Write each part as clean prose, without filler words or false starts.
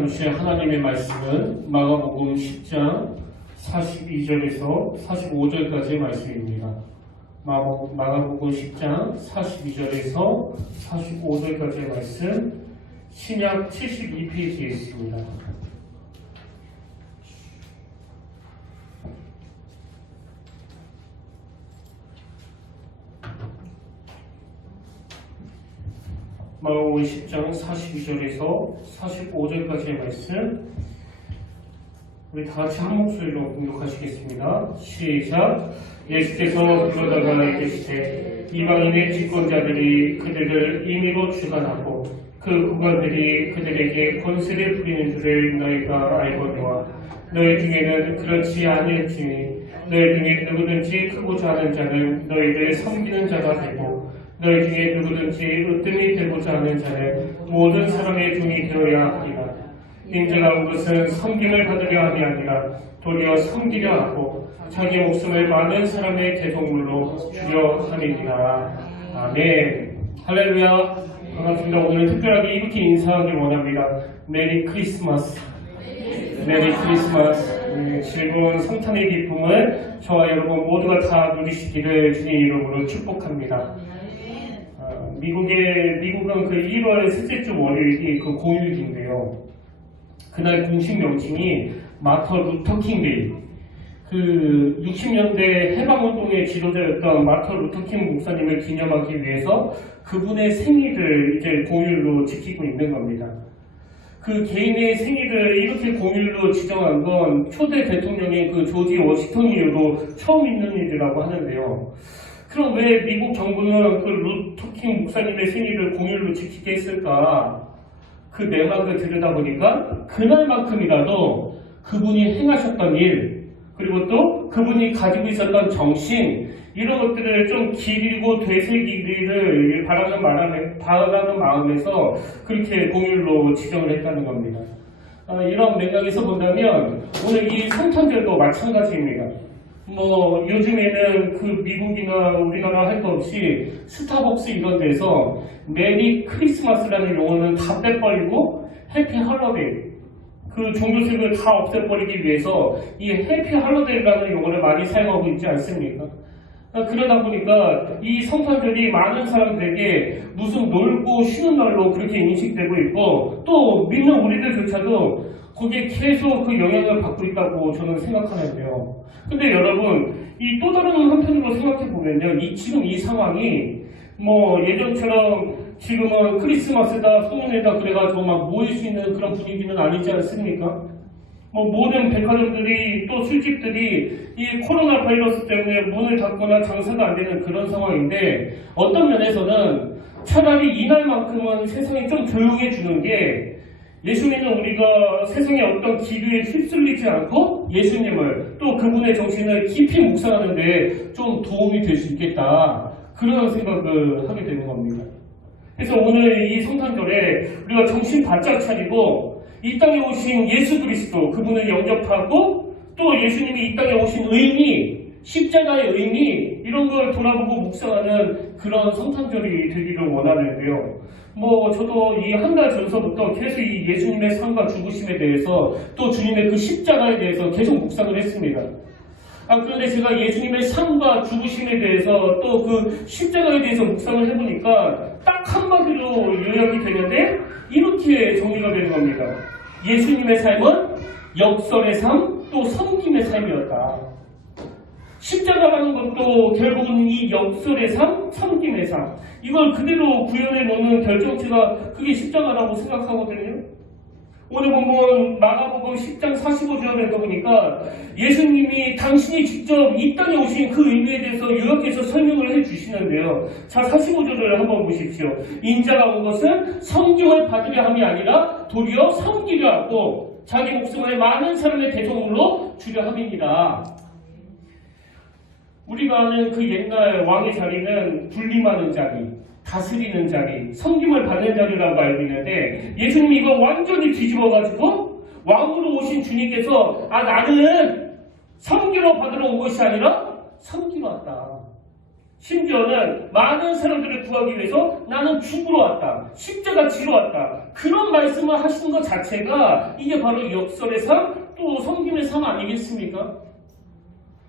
나누실 하나님의 말씀은 마가복음 10장 42절에서 45절까지의 말씀입니다. 마가복음 10장 42절에서 45절까지의 말씀, 신약 72페이지에 있습니다. 마가복음 10장 42절에서 45절까지의 말씀, 우리 다 같이 한 목소리로 공독하시겠습니다. 시작. 예수께서 그러다가 계시되 이방인의 집권자들이 그들을 임의로 주관하고 그 국왕들이 그들에게 권세를 부리는 줄을 너희가 알거니와 너희 중에는 그렇지 아니할지니 너희 중에 누구든지 크고자 하는 자는 너희를 섬기는 자가 되고 너희 중에 누구든지 으뜸이 되고자 하는 자는 모든 사람의 종이 되어야 하리라. 인자가 온 것은 섬김을 받으려 함이 아니라 도리어 섬기려 하고 자기 목숨을 많은 사람의 대속물로 주려 함이니라. 아멘. 할렐루야. 반갑습니다. 오늘 특별하게 이렇게 인사하길 원합니다. 메리 크리스마스. 메리 크리스마스. 즐거운 성탄의 기쁨을 저와 여러분 모두가 다 누리시기를 주님 이름으로 축복합니다. 미국은 그 1월 셋째 주 월요일이 그 공휴일인데요. 그날 공식 명칭이 마터 루터킹 데이. 그 60년대 해방운동의 지도자였던 마터 루터킹 목사님을 기념하기 위해서 그분의 생일을 이제 공휴일로 지키고 있는 겁니다. 그 개인의 생일을 이렇게 공휴일로 지정한 건 초대 대통령인 그 조지 워싱턴 이후로 처음 있는 일이라고 하는데요. 그럼 왜 미국 정부는 그 루터킹 목사님의 생일을 공휴일로 지키게 했을까? 그 내막을 들여다보니까 그날만큼이라도 그분이 행하셨던 일, 그리고 또 그분이 가지고 있었던 정신, 이런 것들을 좀 기리고 되새기기를 바라는 마음에서 그렇게 공휴일로 지정을 했다는 겁니다. 이런 맥락에서 본다면 오늘 이 성탄절도 마찬가지입니다. 요즘에는 그 미국이나 우리나라 할 것 없이 스타벅스 이런 데서 메리 크리스마스라는 용어는 다 빼버리고 해피 할로데이, 그 종교색을 다 없애버리기 위해서 이 해피 할로데이라는 용어를 많이 사용하고 있지 않습니까? 그러다 보니까 이 성탄절이 많은 사람들에게 무슨 놀고 쉬는 날로 그렇게 인식되고 있고, 또 믿는 우리들조차도 거기에 계속 그 영향을 받고 있다고 저는 생각하는데요. 근데 여러분, 이 또 다른 한편으로 생각해보면요, 지금 이 상황이 예전처럼 지금은 크리스마스다, 소년회다 그래가지고 막 모일 수 있는 그런 분위기는 아니지 않습니까? 모든 백화점들이 또 술집들이 이 코로나 바이러스 때문에 문을 닫거나 장사가 안 되는 그런 상황인데, 어떤 면에서는 차라리 이날만큼은 세상이 좀 조용해지는 게 예수님은 우리가 세상의 어떤 기류에 휩쓸리지 않고 예수님을 또 그분의 정신을 깊이 묵상하는 데 좀 도움이 될 수 있겠다, 그런 생각을 하게 되는 겁니다. 그래서 오늘 이 성탄절에 우리가 정신 바짝 차리고 이 땅에 오신 예수 그리스도, 그분을 영접하고 또 예수님이 이 땅에 오신 의미, 십자가의 의미, 이런 걸 돌아보고 묵상하는 그런 성탄절이 되기를 원하는데요. 저도 이 한 달 전서부터 계속 이 예수님의 삶과 죽으심에 대해서 또 주님의 그 십자가에 대해서 계속 묵상을 했습니다. 그런데 제가 예수님의 삶과 죽으심에 대해서 또 그 십자가에 대해서 묵상을 해보니까 딱 한마디로 요약이 되는데 이렇게 정리가 되는 겁니다. 예수님의 삶은 역설의 삶, 또 섬김의 삶이었다. 십자가라는 것도 결국은 이 역설의 삶, 섬김의 삶, 이걸 그대로 구현해 놓는 결정체가 그게 십자가라고 생각하거든요. 오늘 보면 마가복음 10장 45절에 보니까 예수님이 당신이 직접 이 땅에 오신 그 의미에 대해서 요약해서 설명을 해주시는데요. 자, 45절을 한번 보십시오. 인자가 온 것은 섬김을 받으려 함이 아니라 도리어 섬기려 하고 자기 목숨을 많은 사람의 대속물로 주려 함이니라. 우리가 아는 그 옛날 왕의 자리는 군림하는 자리, 다스리는 자리, 섬김을 받는 자리라고 알고 있는데, 예수님이 이거 완전히 뒤집어가지고 왕으로 오신 주님께서 나는 섬기러 받으러 온 것이 아니라 섬기러 왔다. 심지어는 많은 사람들을 구하기 위해서 나는 죽으러 왔다. 십자가 지러 왔다. 그런 말씀을 하시는 것 자체가 이게 바로 역설의 삶, 또 섬김의 삶 아니겠습니까?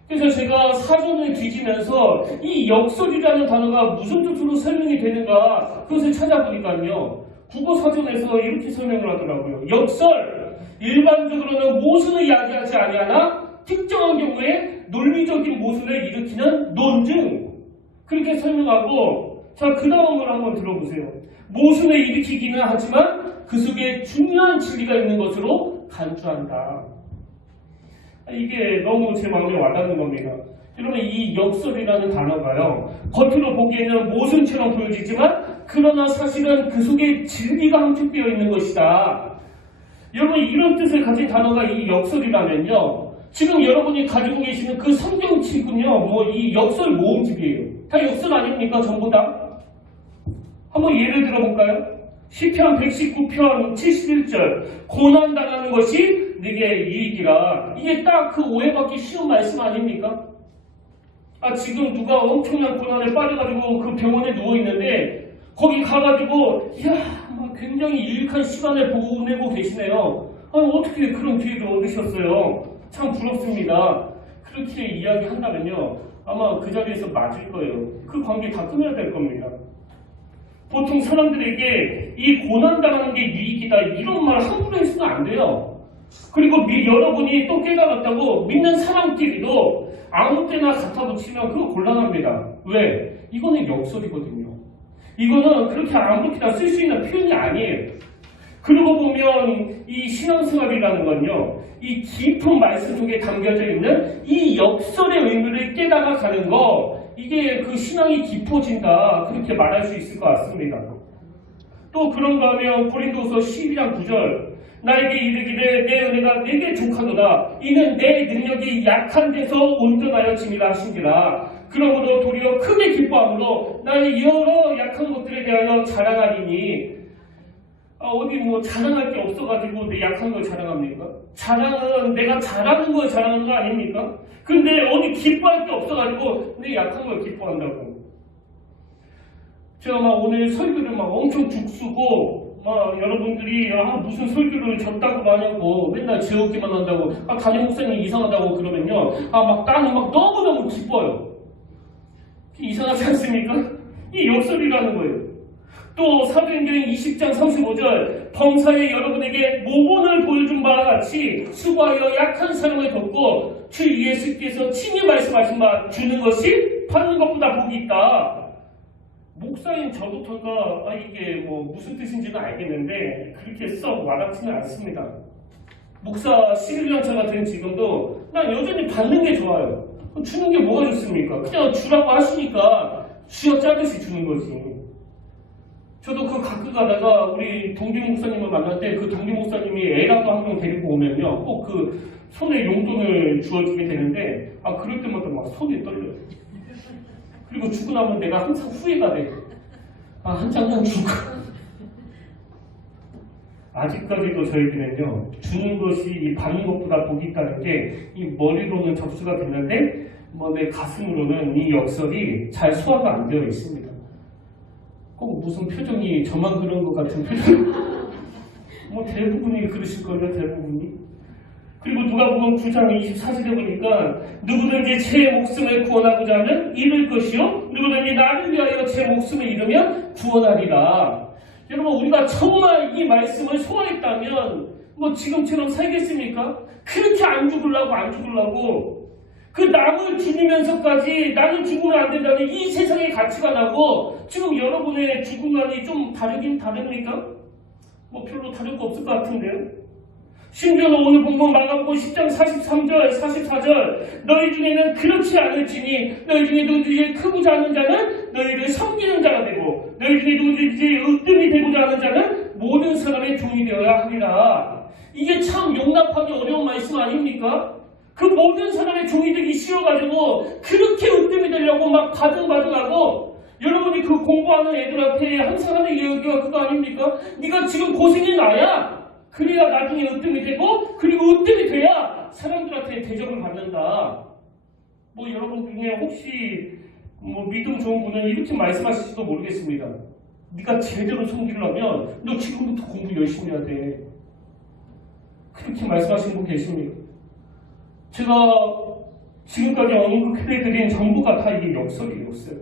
그래서 제가 사전을 뒤지면서 이 역설이라는 단어가 무슨 뜻으로 설명이 되는가 그것을 찾아보니까요. 국어사전에서 이렇게 설명을 하더라고요. 역설, 일반적으로는 모순을 야기하지 아니하나 특정한 경우에 논리적인 모순을 일으키는 논증. 그렇게 설명하고, 자, 그 다음을 한번 들어보세요. 모순을 일으키기는 하지만 그 속에 중요한 진리가 있는 것으로 간주한다. 이게 너무 제 마음에 와닿는 겁니다. 여러분, 이 역설이라는 단어가요, 겉으로 보기에는 모순처럼 보여지지만 그러나 사실은 그 속에 진리가 함축되어 있는 것이다. 여러분, 이런 뜻을 가진 단어가 이 역설이라면요, 지금 여러분이 가지고 계시는 그 성경책은요, 이 역설 모음집이에요. 다 역설 아닙니까? 전부 다? 한번 예를 들어볼까요? 시편 119편 71절 고난당하는 것이 네게 유익이라. 이게 딱 그 오해받기 쉬운 말씀 아닙니까? 지금 누가 엄청난 고난에 빠져가지고 그 병원에 누워있는데 거기 가가지고 굉장히 유익한 시간을 보내고 계시네요. 어떻게 그런 기회를 얻으셨어요? 참 부럽습니다. 그렇게 이야기한다면요, 아마 그 자리에서 맞을 거예요. 그 관계 다 끊어야 될 겁니다. 보통 사람들에게 이 고난당하는 게 유익이다 이런 말 함부로 해서는 안 돼요. 그리고 여러분이 또 깨달았다고 믿는 사람끼리도 아무 때나 갖다 붙이면 그거 곤란합니다. 왜? 이거는 역설이거든요. 이거는 그렇게 아무렇게나 쓸 수 있는 표현이 아니에요. 그러고 보면 이 신앙생활이라는 건요, 이 깊은 말씀 속에 담겨져 있는 이 역설의 의미를 깨달아 가는 거, 이게 그 신앙이 깊어진다, 그렇게 말할 수 있을 것 같습니다. 또 그런가 하면 고린도서 12장 9절 나에게 이르기를 내 은혜가 내게 족하도다. 이는 내 능력이 약한 데서 온전하여 짐이라 하신지라. 그러므로 도리어 크게 기뻐함으로 나의 여러 약한 것들에 대하여 자랑하리니. 어디 자랑할 게 없어가지고 내 약한 걸 자랑합니까? 자랑은 내가 잘하는 걸 자랑하는 거 아닙니까? 근데 어디 기뻐할 게 없어가지고 내 약한 걸 기뻐한다고. 제가 오늘 설교를 엄청 죽쓰고 여러분들이 무슨 설교를 적다고 하냐고 맨날 지옥기만 한다고 담임 목사님 이상하다고 그러면요 나는 너무너무 기뻐요. 이상하지 않습니까? 이 역설이라는 거예요. 또 사도행전 20장 35절 범사에 여러분에게 모본을 보여준 바와 같이 수고하여 약한 사람을 돕고 주 예수께서 친히 말씀하신 바 주는 것이 받는 것보다 복이 있다. 목사인 저부터가 이게 무슨 뜻인지는 알겠는데 그렇게 썩 와닿지는 않습니다. 목사 11년차가 된 지금도 난 여전히 받는 게 좋아요. 주는 게 뭐가 좋습니까? 그냥 주라고 하시니까 쥐어짜듯이 주는 거지. 저도 그 가끔 가다가 우리 동기 목사님을 만날 때 그 동기 목사님이 애라도 한 명 데리고 오면요 꼭 그 손에 용돈을 주어주게 되는데 그럴 때마다 손이 떨려요. 그리고 주고 나면 내가 항상 후회가 돼. 한 장만 주고. 아직까지도 저희들은요 주는 것이 받는 것보다 복이 있다는 게 이 머리로는 접수가 됐는데 내 가슴으로는 이 역설이 잘 소화가 안 되어 있습니다. 꼭 무슨 표정이 저만 그런 것 같은 표정. 대부분이 그러실 거예요, 대부분이. 그리고 누가복음 9장 24절에 보니까 누구든지 제 목숨을 구원하고자 하면 잃을 것이요 누구든지 나를 위하여 제 목숨을 잃으면 구원하리라. 여러분, 우리가 정말 이 말씀을 소화했다면 지금처럼 살겠습니까? 그렇게 안 죽으려고 그 남을 죽이면서까지 나는 죽으면 안 된다는 이 세상의 가치관하고 지금 여러분의 죽음관이 좀 다르긴 다릅니까? 별로 다를 거 없을 것 같은데요. 심지어는 오늘 본문 마가복음 10장 43절 44절 너희 중에는 그렇지 않을지니 너희 중에 누구든지 크고자 하는 자는 너희를 섬기는 자가 되고 너희 중에 누구든지 으뜸이 되고자 하는 자는 모든 사람의 종이 되어야 하리라. 이게 참 용납하기 어려운 말씀 아닙니까? 그 모든 사람의 종이 되기 싫어가지고 그렇게 으뜸이 되려고 바둥바둥하고 여러분이 그 공부하는 애들한테 항상 하는 얘기가 그거 아닙니까? 네가 지금 고생이 나야. 그래야 나중에 으뜸이 되고 그리고 으뜸이 돼야 사람들한테 대접을 받는다. 여러분 중에 혹시 뭐 믿음 좋은 분은 이렇게 말씀하실지도 모르겠습니다. 네가 제대로 섬기려면 너 지금부터 공부 열심히 해야 돼. 그렇게 말씀하시는 분 계십니다. 제가 지금까지 언급해드린 전부가 다 이게 역설이에요, 역설.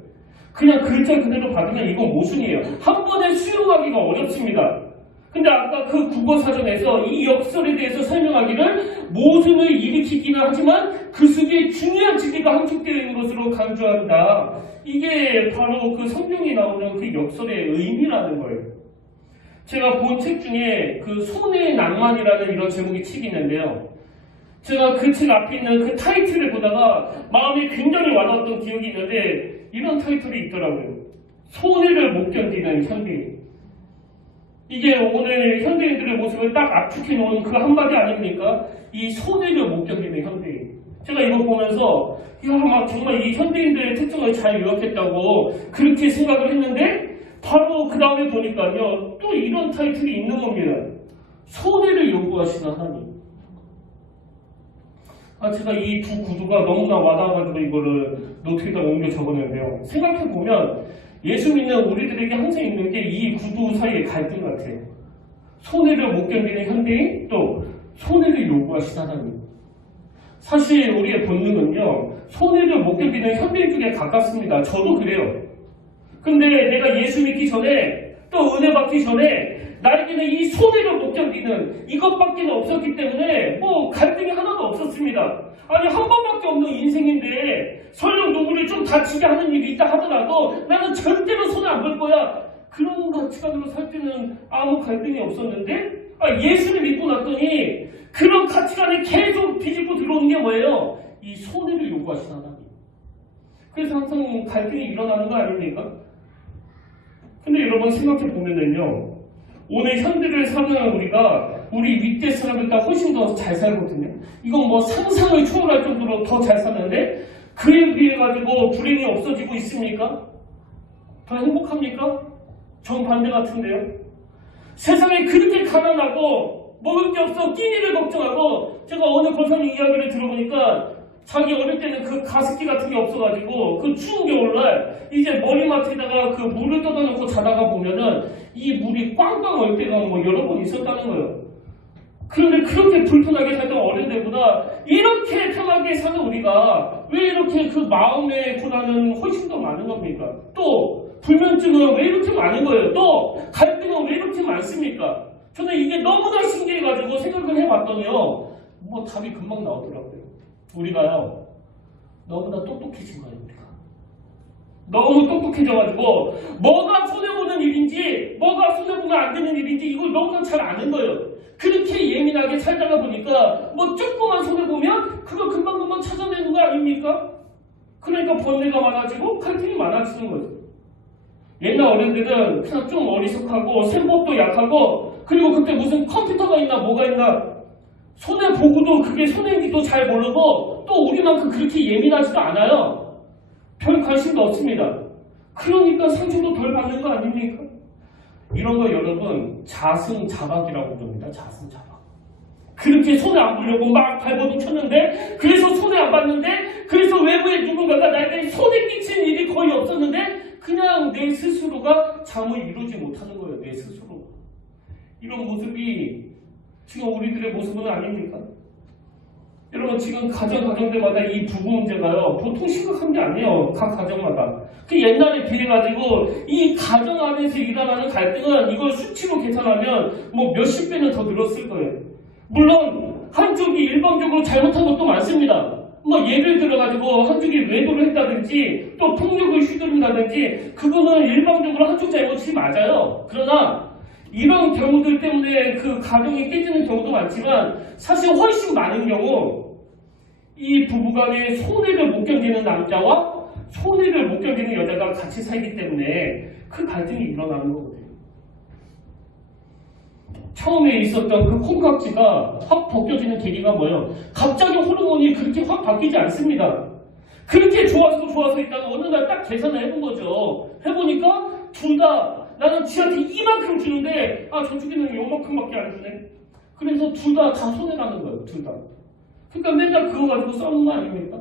그냥 글자 그대로 받으면 이건 모순이에요. 한 번에 수용하기가 어렵습니다. 근데 아까 그 국어사전에서 이 역설에 대해서 설명하기를 모순을 일으키기는 하지만 그 속에 중요한 진리가 함축되어 있는 것으로 강조한다. 이게 바로 그 성경에 나오는 그 역설의 의미라는 거예요. 제가 본 책 중에 그 손의 낭만이라는 이런 제목의 책이 있는데요. 제가 그 책 앞에 있는 그 타이틀을 보다가 마음이 굉장히 와닿았던 기억이 있는데 이런 타이틀이 있더라고요. 손해를 못 견디는 현대인. 이게 오늘 현대인들의 모습을 딱 압축해 놓은 그 한마디 아닙니까? 이 손해를 못 견디는 현대인. 제가 이거 보면서 막 정말 이 현대인들의 특징을 잘 요약했다고 그렇게 생각을 했는데 바로 그 다음에 보니까요. 또 이런 타이틀이 있는 겁니다. 손해를 요구하시는 하나님. 제가 이 두 구두가 너무나 와닿아가지고 이거를 노트에다 옮겨 적었는데요. 생각해보면 예수 믿는 우리들에게 항상 있는 게 이 구두 사이의 갈등 같아요. 손해를 못 견디는 현대인, 또 손해를 요구하시는 하나님. 사실 우리의 본능은요, 손해를 못 견디는 현대인 쪽에 가깝습니다. 저도 그래요. 근데 내가 예수 믿기 전에, 또 은혜 받기 전에 나에게는 이 손해를 못 견디는 이것밖에 없었기 때문에 뭐 갈등이 하나도 없었습니다. 아니 한 번밖에 없는 인생인데 설령 누구를 좀 다치게 하는 일이 있다 하더라도 나는 절대로 손에 안 볼 거야. 그런 가치관으로 살 때는 아무 갈등이 없었는데 예수를 믿고 났더니 그런 가치관이 계속 뒤집고 들어오는 게 뭐예요? 이 손해를 요구하시는 하나님. 그래서 항상 갈등이 일어나는 거 아닙니까? 근데 여러분 생각해 보면은요. 오늘 현대를 사는 우리가 우리 윗대 사람들보다 훨씬 더 잘 살거든요. 이건 뭐 상상을 초월할 정도로 더 잘 사는데 그에 비해 가지고 불행이 없어지고 있습니까? 더 행복합니까? 정반대 같은데요. 세상에 그렇게 가난하고 먹을 게 없어 끼니를 걱정하고 제가 어느 권사님 이야기를 들어보니까 자기 어릴 때는 그 가습기 같은 게 없어가지고 그 추운 겨울날 이제 머리맡에다가 그 물을 떠다놓고 자다가 보면은 이 물이 꽝꽝 얼 때가 뭐 여러 번 있었다는 거예요. 그런데 그렇게 불편하게 살던 어른들보다 이렇게 편하게 사는 우리가 왜 이렇게 그 마음의 고난은 훨씬 더 많은 겁니까? 또 불면증은 왜 이렇게 많은 거예요? 또 갈등은 왜 이렇게 많습니까? 저는 이게 너무나 신기해가지고 생각을 해봤더니요. 뭐 답이 금방 나오더라고요. 우리가요, 너무나 똑똑해진 거예요, 우리가. 너무 똑똑해져가지고, 뭐가 손해보는 일인지, 뭐가 손해보면 안 되는 일인지, 이걸 너무나 잘 아는 거예요. 그렇게 예민하게 살다가 보니까, 뭐 조금만 손해보면, 그걸 금방금방 찾아내는 거 아닙니까? 그러니까 번뇌가 많아지고, 갈등이 많아지는 거죠. 옛날 어른들은 그냥 좀 어리석하고, 셈법도 약하고, 그리고 그때 무슨 컴퓨터가 있나, 뭐가 있나, 손해보고도 그게 손해인지도 잘 모르고 또 우리만큼 그렇게 예민하지도 않아요. 별 관심도 없습니다. 그러니까 상처도 덜 받는 거 아닙니까? 이런 거 여러분 자승자박이라고 부릅니다. 자승자박. 그렇게 손해 안 보려고 막 발버둥 쳤는데 그래서 손해 안 받는데 그래서 외부에 누군가가 나에게 손해 끼치는 일이 거의 없었는데 그냥 내 스스로가 잠을 이루지 못하는 거예요. 내 스스로. 이런 모습이 지금 우리들의 모습은 아닙니까? 여러분 지금 가정들마다 이 부부 문제가요 보통 심각한 게 아니에요. 각 가정마다. 그 옛날에 비해가지고 이 가정 안에서 일어나는 갈등은 이걸 수치로 계산하면 뭐 몇십 배는 더 늘었을 거예요. 물론 한쪽이 일방적으로 잘못한 것도 많습니다. 뭐 예를 들어가지고 한쪽이 외도를 했다든지 또 폭력을 휘두른다든지 그거는 일방적으로 한쪽 잘못이 맞아요. 그러나 이런 경우들 때문에 그 가정이 깨지는 경우도 많지만 사실 훨씬 많은 경우 이 부부간에 손해를 못 견디는 남자와 손해를 못 견디는 여자가 같이 살기 때문에 그 갈등이 일어나는 거거든요. 처음에 있었던 그 콩깍지가 확 벗겨지는 계기가 뭐예요? 갑자기 호르몬이 그렇게 확 바뀌지 않습니다. 그렇게 좋아서 있다가 어느 날 딱 계산을 해본 거죠. 해보니까 둘 다 나는 지한테 이만큼 주는데 저쪽에는 요만큼밖에 안 주네. 그래서 둘 다 손해나는 거예요. 둘 다. 그러니까 맨날 그거 가지고 싸우는 거 아닙니까?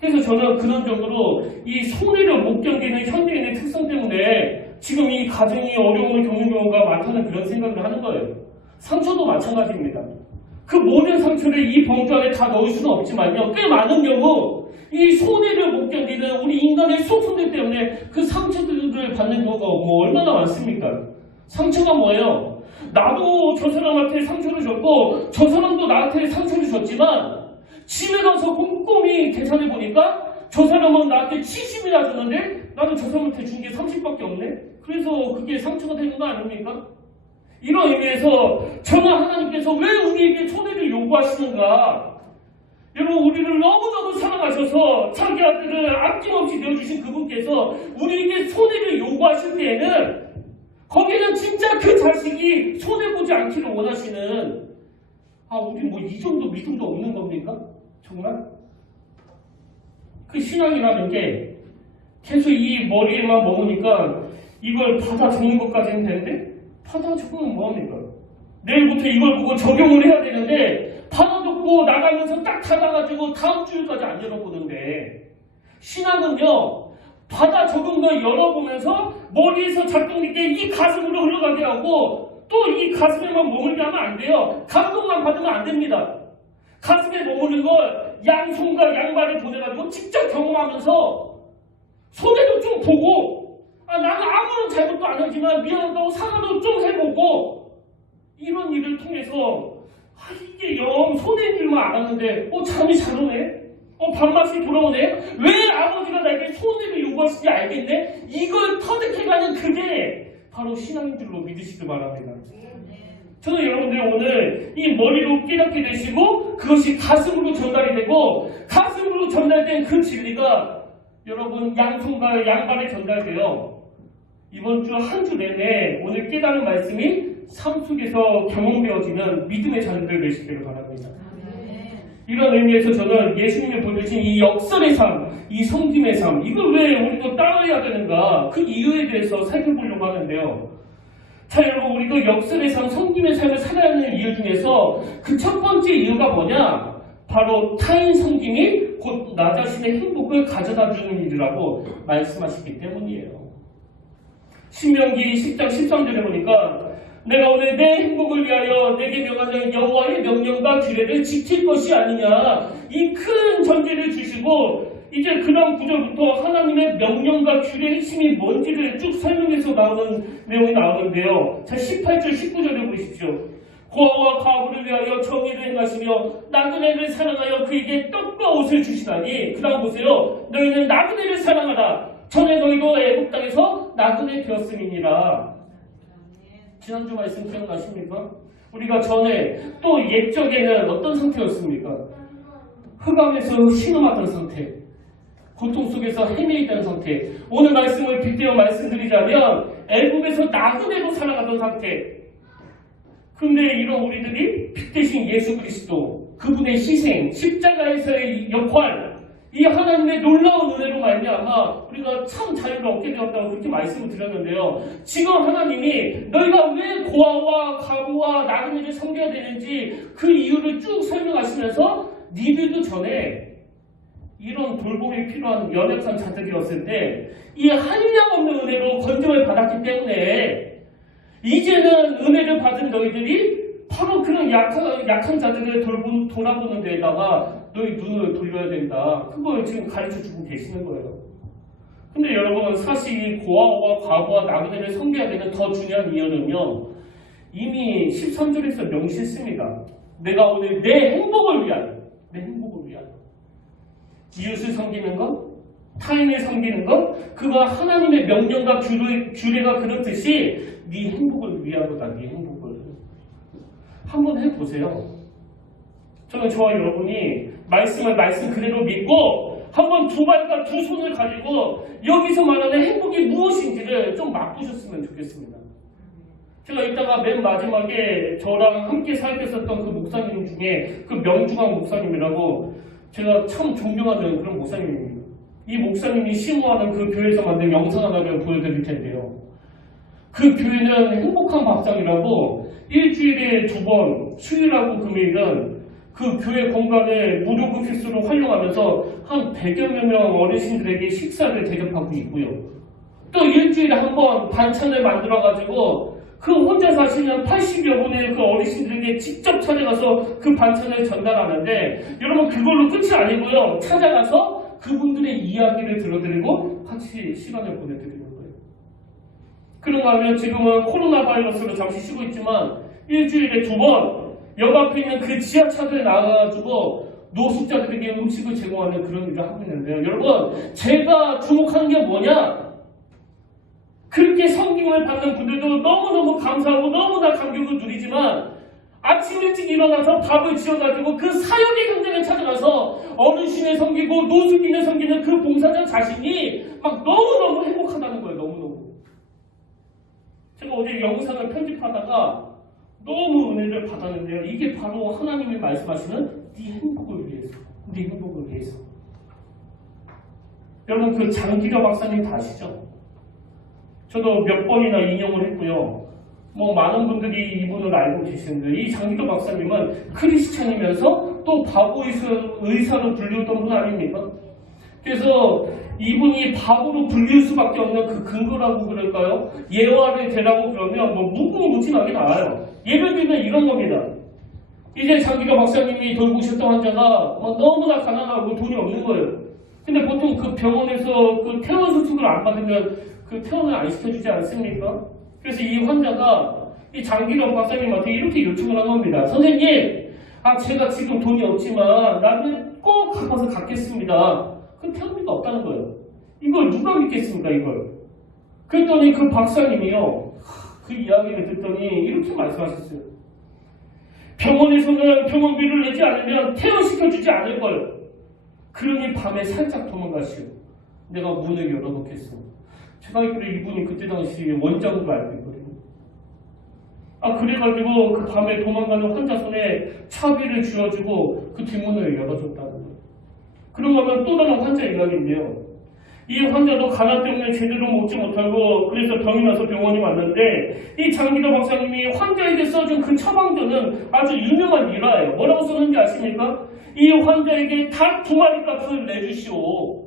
그래서 저는 그런 정도로 이 손해를 못 견디는 현대인의 특성 때문에 지금 이 가정이 어려움을 겪는 경우가 많다는 그런 생각을 하는 거예요. 상처도 마찬가지입니다. 그 모든 상처를 이 범주 안에 다 넣을 수는 없지만요. 꽤 많은 경우 이 손해를 못 견디는 우리 인간의 속성들 때문에 그 상처들을 받는 경우가 뭐 얼마나 많습니까? 상처가 뭐예요? 나도 저 사람한테 상처를 줬고 저 사람도 나한테 상처를 줬지만 집에 가서 꼼꼼히 계산해 보니까 저 사람은 나한테 70이나 줬는데 나는 저 사람한테 준 게 30밖에 없네? 그래서 그게 상처가 되는 거 아닙니까? 이런 의미에서 저는 하나님께서 왜 우리에게 손해를 요구하시는가? 여러분, 우리를 너무너무 사랑하셔서 자기 아들을 아낌없이 내어주신 그분께서 우리에게 손해를 요구하실 때에는 거기는 진짜 그 자식이 손해보지 않기를 원하시는, 우리 뭐 이 정도 믿음도 없는 겁니까? 정말? 그 신앙이라는 게 계속 이 머리에만 머무니까 이걸 받아 적는 것까지는 되는데 받아 적으면 뭐합니까? 내일부터 이걸 보고 적용을 해야 되는데 받아 적고 나가면서 딱 닫아가지고 다음 주일까지 안 열어보는데, 신앙은요 받아 적은 걸 열어보면서 머리에서 작동있게 이 가슴으로 흘러가게 하고 또 이 가슴에만 머물게 하면 안 돼요. 감동만 받으면 안 됩니다. 가슴에 머무는 걸 양손과 양발을 보내가지고 직접 경험하면서 손해도 좀 보고, 나는 아무런 잘못도 안 하지만 미안하다고 사과도 좀 해보고, 이런 일을 통해서 이게 영 손해인 줄만 알았는데 잠이 잘 오네? 밥맛이 돌아오네? 왜 아버지가 나에게 손해를 요구하시는지 알겠네? 이걸 터득해가는 그게 바로 신앙인 줄로 믿으시길 바랍니다. 저는 여러분들 오늘 이 머리로 깨닫게 되시고 그것이 가슴으로 전달이 되고 가슴으로 전달된 그 진리가 여러분 양손과 양발에 전달되어 이번 주 한 주 내내 오늘 깨달은 말씀이 삶 속에서 경험되어지는 믿음의 자녀들 되시기를 바랍니다. 이런 의미에서 저는 예수님이 보여주신 이 역설의 삶, 이 섬김의 삶, 이걸 왜 우리도 따라해야 되는가, 그 이유에 대해서 살펴보려고 하는데요. 자, 여러분, 우리가 역설의 삶, 섬김의 삶을 살아야 하는 이유 중에서 그 첫 번째 이유가 뭐냐? 바로 타인 섬김이 곧 나 자신의 행복을 가져다 주는 일이라고 말씀하시기 때문이에요. 신명기 10장 13절에 보니까 내가 오늘 내 행복을 위하여 내게 명하는 여호와의 명령과 규례를 지킬 것이 아니냐, 이 큰 전제를 주시고 이제 그 다음 구절부터 하나님의 명령과 규례의 핵심이 뭔지를 쭉 설명해서 나오는 내용이 나오는데요. 자, 18절 19절을 보십시오. 고아와 과부를 위하여 정의를 행하시며 나그네를 사랑하여 그에게 떡과 옷을 주시다니, 그 다음 보세요. 너희는 나그네를 사랑하라. 전에 너희도 애국 땅에서 나그네 되었음이니라. 지난주 말씀 기억나십니까? 우리가 전에 또 옛적에는 어떤 상태였습니까? 흑암에서 신음하던 상태, 고통 속에서 헤매있던 상태. 오늘 말씀을 빗대어 말씀드리자면 애국에서 나그네로 살아가던 상태. 그런데 이런 우리들이 빛 대신 예수 그리스도, 그분의 희생, 십자가에서의 역할, 이 하나님의 놀라운 은혜로 말미암아 우리가 참 자유를 얻게 되었다고 그렇게 말씀을 드렸는데요. 지금 하나님이 너희가 왜 고아와 과부와 나그네를 섬겨야 되는지 그 이유를 쭉 설명하시면서 니들도 전에 이런 돌봄이 필요한 연약한 자들이었을 때 이 한량없는 은혜로 건정을 받았기 때문에 이제는 은혜를 받은 너희들이 바로 그런 약한 자들을 돌아보는 데에다가 너희 눈을 돌려야 된다. 그걸 지금 가르쳐주고 계시는 거예요. 근데 여러분, 사실 이 고아와 과부와 나그네를 섬겨야 되는 더 중요한 이유는요, 이미 13절에서 명시했습니다. 내가 오늘 내 행복을 위하여, 이웃을 섬기는 것, 타인을 섬기는 것, 그가 하나님의 명령과 규례가 그렇듯이 네 행복을 위하여다. 네 행복을 한번 해보세요. 저는 저와 여러분이 말씀을 말씀 그대로 믿고 한번 두 발과 두 손을 가지고 여기서 말하는 행복이 무엇인지를 좀 맛보셨으면 좋겠습니다. 제가 이따가 맨 마지막에 저랑 함께 사역했었던 그 목사님 중에 그 명중환 목사님이라고 제가 참 존경하는 그런 목사님입니다. 이 목사님이 시무하는 그 교회에서 만든 영상 하나를 보여드릴 텐데요. 그 교회는 행복한 밥상이라고 일주일에 2번, 수요일하고 금요일은 그 교회 공간을 무료 오피스로 활용하면서 한 100여 명 어르신들에게 식사를 대접하고 있고요. 또 일주일에 한 번 반찬을 만들어가지고 그 혼자 사시는 80여 분의 그 어르신들에게 직접 찾아가서 그 반찬을 전달하는데 여러분 그걸로 끝이 아니고요. 찾아가서 그분들의 이야기를 들어드리고 같이 시간을 보내드리는 거예요. 그런가 하면 지금은 코로나 바이러스로 잠시 쉬고 있지만 일주일에 2번 역 앞에 있는 그 지하차도에 나가가지고 노숙자들에게 음식을 제공하는 그런 일을 하고 있는데요. 여러분 제가 주목하는 게 뭐냐? 그렇게 섬김을 받는 분들도 너무너무 감사하고 너무나 감격을 누리지만 아침 일찍 일어나서 밥을 지어가지고 그 사역의 현장에 찾아가서 어르신을 섬기고 노숙인을 섬기는 그 봉사자 자신이 막 너무너무 행복하다는 거예요. 너무너무. 제가 어제 영상을 편집하다가 너무 은혜를 받았는데요. 이게 바로 하나님이 말씀하시는 네 행복을 위해서, 네 행복을 위해서. 여러분 그 장기려 박사님 다 아시죠? 저도 몇 번이나 인용을 했고요. 뭐 많은 분들이 이분을 알고 계시는데 이 장기려 박사님은 크리스찬이면서 또 바보 의사로 불리우던 분 아닙니까? 그래서 이분이 바보로 불릴 수밖에 없는 그 근거라고 그럴까요? 예화를 대라고 그러면 뭐 무궁무진하게 나와요. 예를 들면 이런 겁니다. 이제 장기려 박사님이 돌보셨던 환자가 너무나 가난하고 돈이 없는 거예요. 근데 보통 그 병원에서 그 퇴원 수술을 안 받으면 그 퇴원을 안 시켜주지 않습니까? 그래서 이 환자가 이 장기려 박사님한테 이렇게 요청을 한 겁니다. 선생님, 제가 지금 돈이 없지만 나는 꼭 갚아서 갚겠습니다. 그 퇴원비가 없다는 거예요. 이걸 누가 믿겠습니까, 이걸? 그랬더니 그 박사님이요. 그 이야기를 듣더니 이렇게 말씀하셨어요. 병원에서는 병원비를 내지 않으면 퇴원시켜주지 않을 거예요. 그러니 밤에 살짝 도망가시오. 내가 문을 열어놓겠어. 제가 알기로 이분이 그때 당시 원장으로 알고 있거든요. 그래가지고 그 밤에 도망가는 환자 손에 차비를 쥐어주고 그 뒷문을 열어줬다는 거예요. 그러고 하면 또 다른 환자 이야기인데요. 이 환자도 가난 때문에 제대로 먹지 못하고 그래서 병이 나서 병원에 왔는데 이 장기려 박사님이 환자에게 써준 그 처방전은 아주 유명한 일화예요. 뭐라고 썼는지 아십니까? 이 환자에게 닭 2마리 값을 내주시오.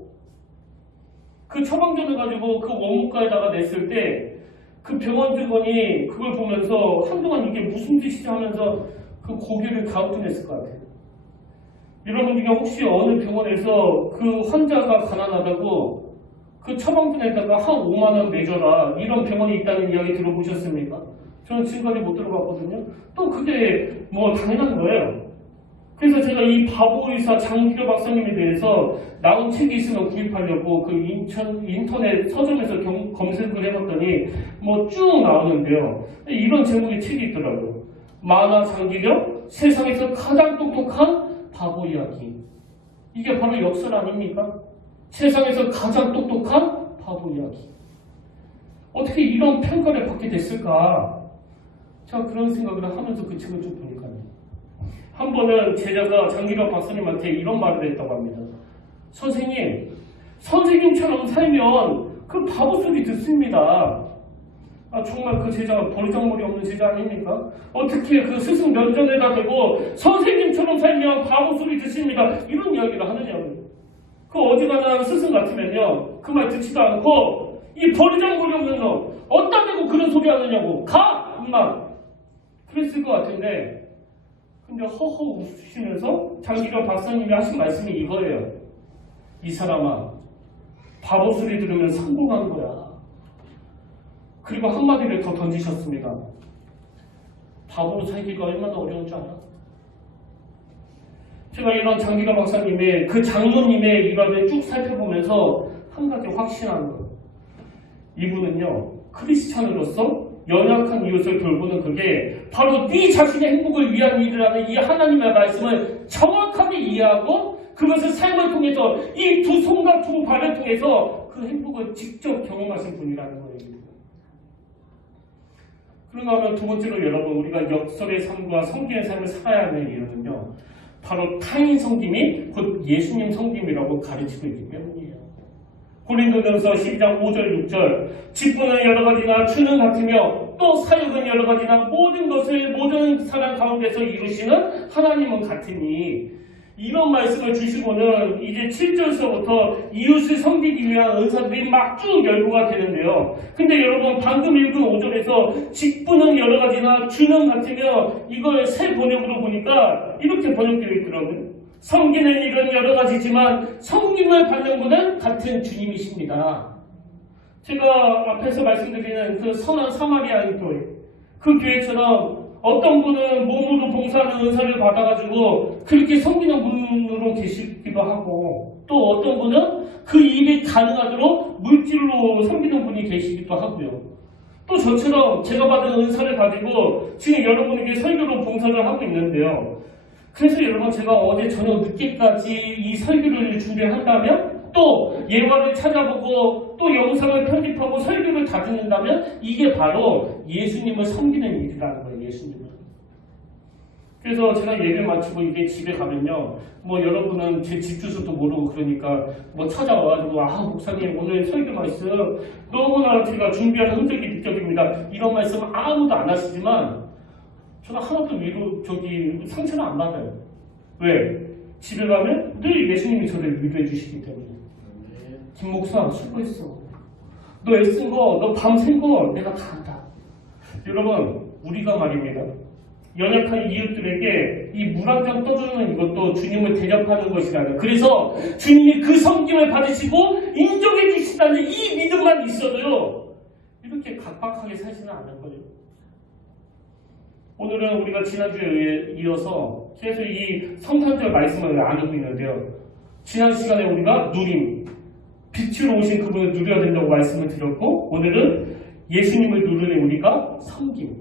그 처방전을 가지고 그 원무과에다가 냈을 때 그 병원 직원이 그걸 보면서 한동안 이게 무슨 뜻이지 하면서 그 고개를 갸우뚱했을 것 같아요. 여러분 중에 혹시 어느 병원에서 그 환자가 가난하다고 그 처방전에다가 한 5만 원 내줘라 이런 병원이 있다는 이야기 들어보셨습니까? 저는 지금까지 못 들어봤거든요. 또 그게 뭐 당연한 거예요. 그래서 제가 이 바보의사 장기려 박사님에 대해서 나온 책이 있으면 구입하려고 그 인터넷 서점에서 검색을 해봤더니 뭐 쭉 나오는데요. 이런 제목의 책이 있더라고요. 만화 장기려 세상에서 가장 똑똑한 바보 이야기. 이게 바로 역설 아닙니까? 세상에서 가장 똑똑한 바보 이야기. 어떻게 이런 평가를 받게 됐을까? 제가 그런 생각을 하면서 그 책을 좀 보니까요. 한 번은 제자가 장기려 박사님한테 이런 말을 했다고 합니다. 선생님, 선생님처럼 살면 그 바보 소리 듣습니다. 정말 그 제자가 버리장머리 없는 제자 아닙니까? 어떻게 그 스승 면전에다 대고 선생님처럼 살면 바보 소리 듣습니다. 이런 이야기를 하느냐고요. 그 어지간한 스승 같으면요. 그 말 듣지도 않고 이 버리장머리 없는 놈 어디다 대고 그런 소리 하느냐고. 가! 엄마! 그랬을 것 같은데 근데 허허 웃으시면서 장기려 박사님이 하신 말씀이 이거예요. 이 사람아, 바보 소리 들으면 성공한 거야. 그리고 한마디를 더 던지셨습니다. 바보로 살기가 얼마나 어려운 줄 알아? 제가 이런 장기려 박사님의 그 장로님의 일화를 쭉 살펴보면서 한 가지 확신한 거예요. 이분은요, 크리스찬으로서 연약한 이웃을 돌보는 그게 바로 네 자신의 행복을 위한 일이라는 이 하나님의 말씀을 정확하게 이해하고 그것을 삶을 통해서 이 두 손과 두 발을 통해서 그 행복을 직접 경험하신 분이라는 거예요. 그런가 하면 두 번째로 여러분 우리가 역설의 삶과 섬기는 삶을 살아야 하는 이유는요. 바로 타인 섬김이 곧 예수님 섬김이라고 가르치고 있기 때문이에요. 고린도전서 12장 5절 6절 직분은 여러 가지나 주는 같으며 또 사역은 여러 가지나 모든 것을 모든 사람 가운데서 이루시는 하나님은 같으니 이런 말씀을 주시고는 이제 7절서부터 이웃을 섬기기 위한 은사들이 막 쭉 열거가 되는데요. 근데 여러분 방금 읽은 5절에서 직분은 여러 가지나 주는 같으며 이걸 새 번역으로 보니까 이렇게 번역되어 있더라고요. 섬기는 일은 여러 가지지만 섬김을 받는 분은 같은 주님이십니다. 제가 앞에서 말씀드리는 그 선한 사마리아인 교회, 그 교회처럼 어떤 분은 몸으로 봉사하는 은사를 받아가지고 그렇게 섬기는 분으로 계시기도 하고 또 어떤 분은 그 일이 가능하도록 물질로 섬기는 분이 계시기도 하고요. 또 저처럼 제가 받은 은사를 가지고 지금 여러분에게 설교로 봉사를 하고 있는데요. 그래서 여러분 제가 어제 저녁 늦게까지 이 설교를 준비한다면 또 예화를 찾아보고 또 영상을 편집하고 설교를 다 듣는다면 이게 바로 예수님을 섬기는 일이라는 거예요. 예수님을. 그래서 제가 예배 마치고 이게 집에 가면요. 뭐 여러분은 제 집 주소도 모르고 그러니까 뭐 찾아와가지고 목사님 오늘 설교 말씀 너무나 제가 준비한 흔적이 느껴집니다. 이런 말씀 아무도 안 하시지만 저는 하나도 상처는 안 받아요. 왜? 집에 가면 늘 예수님이 저를 위로해 주시기 때문에. 김 목사 수고했어. 너 애쓴 거, 너 밤샌 거 내가 다 안다. 여러분, 우리가 말입니다. 연약한 이웃들에게 이 물 한 잔 떠주는 이것도 주님을 대접하는 것이라는. 그래서 주님이 그 섬김을 받으시고 인정해 주신다는 이 믿음만 있어도요. 이렇게 각박하게 살지는 않을 거예요. 오늘은 우리가 지난주에 이어서 계속 이 성탄절 말씀을 나누고 있는데요. 지난 시간에 우리가 누림, 빛으로 오신 그분을 누려야 된다고 말씀을 드렸고 오늘은 예수님을 누르는 우리가 섬김,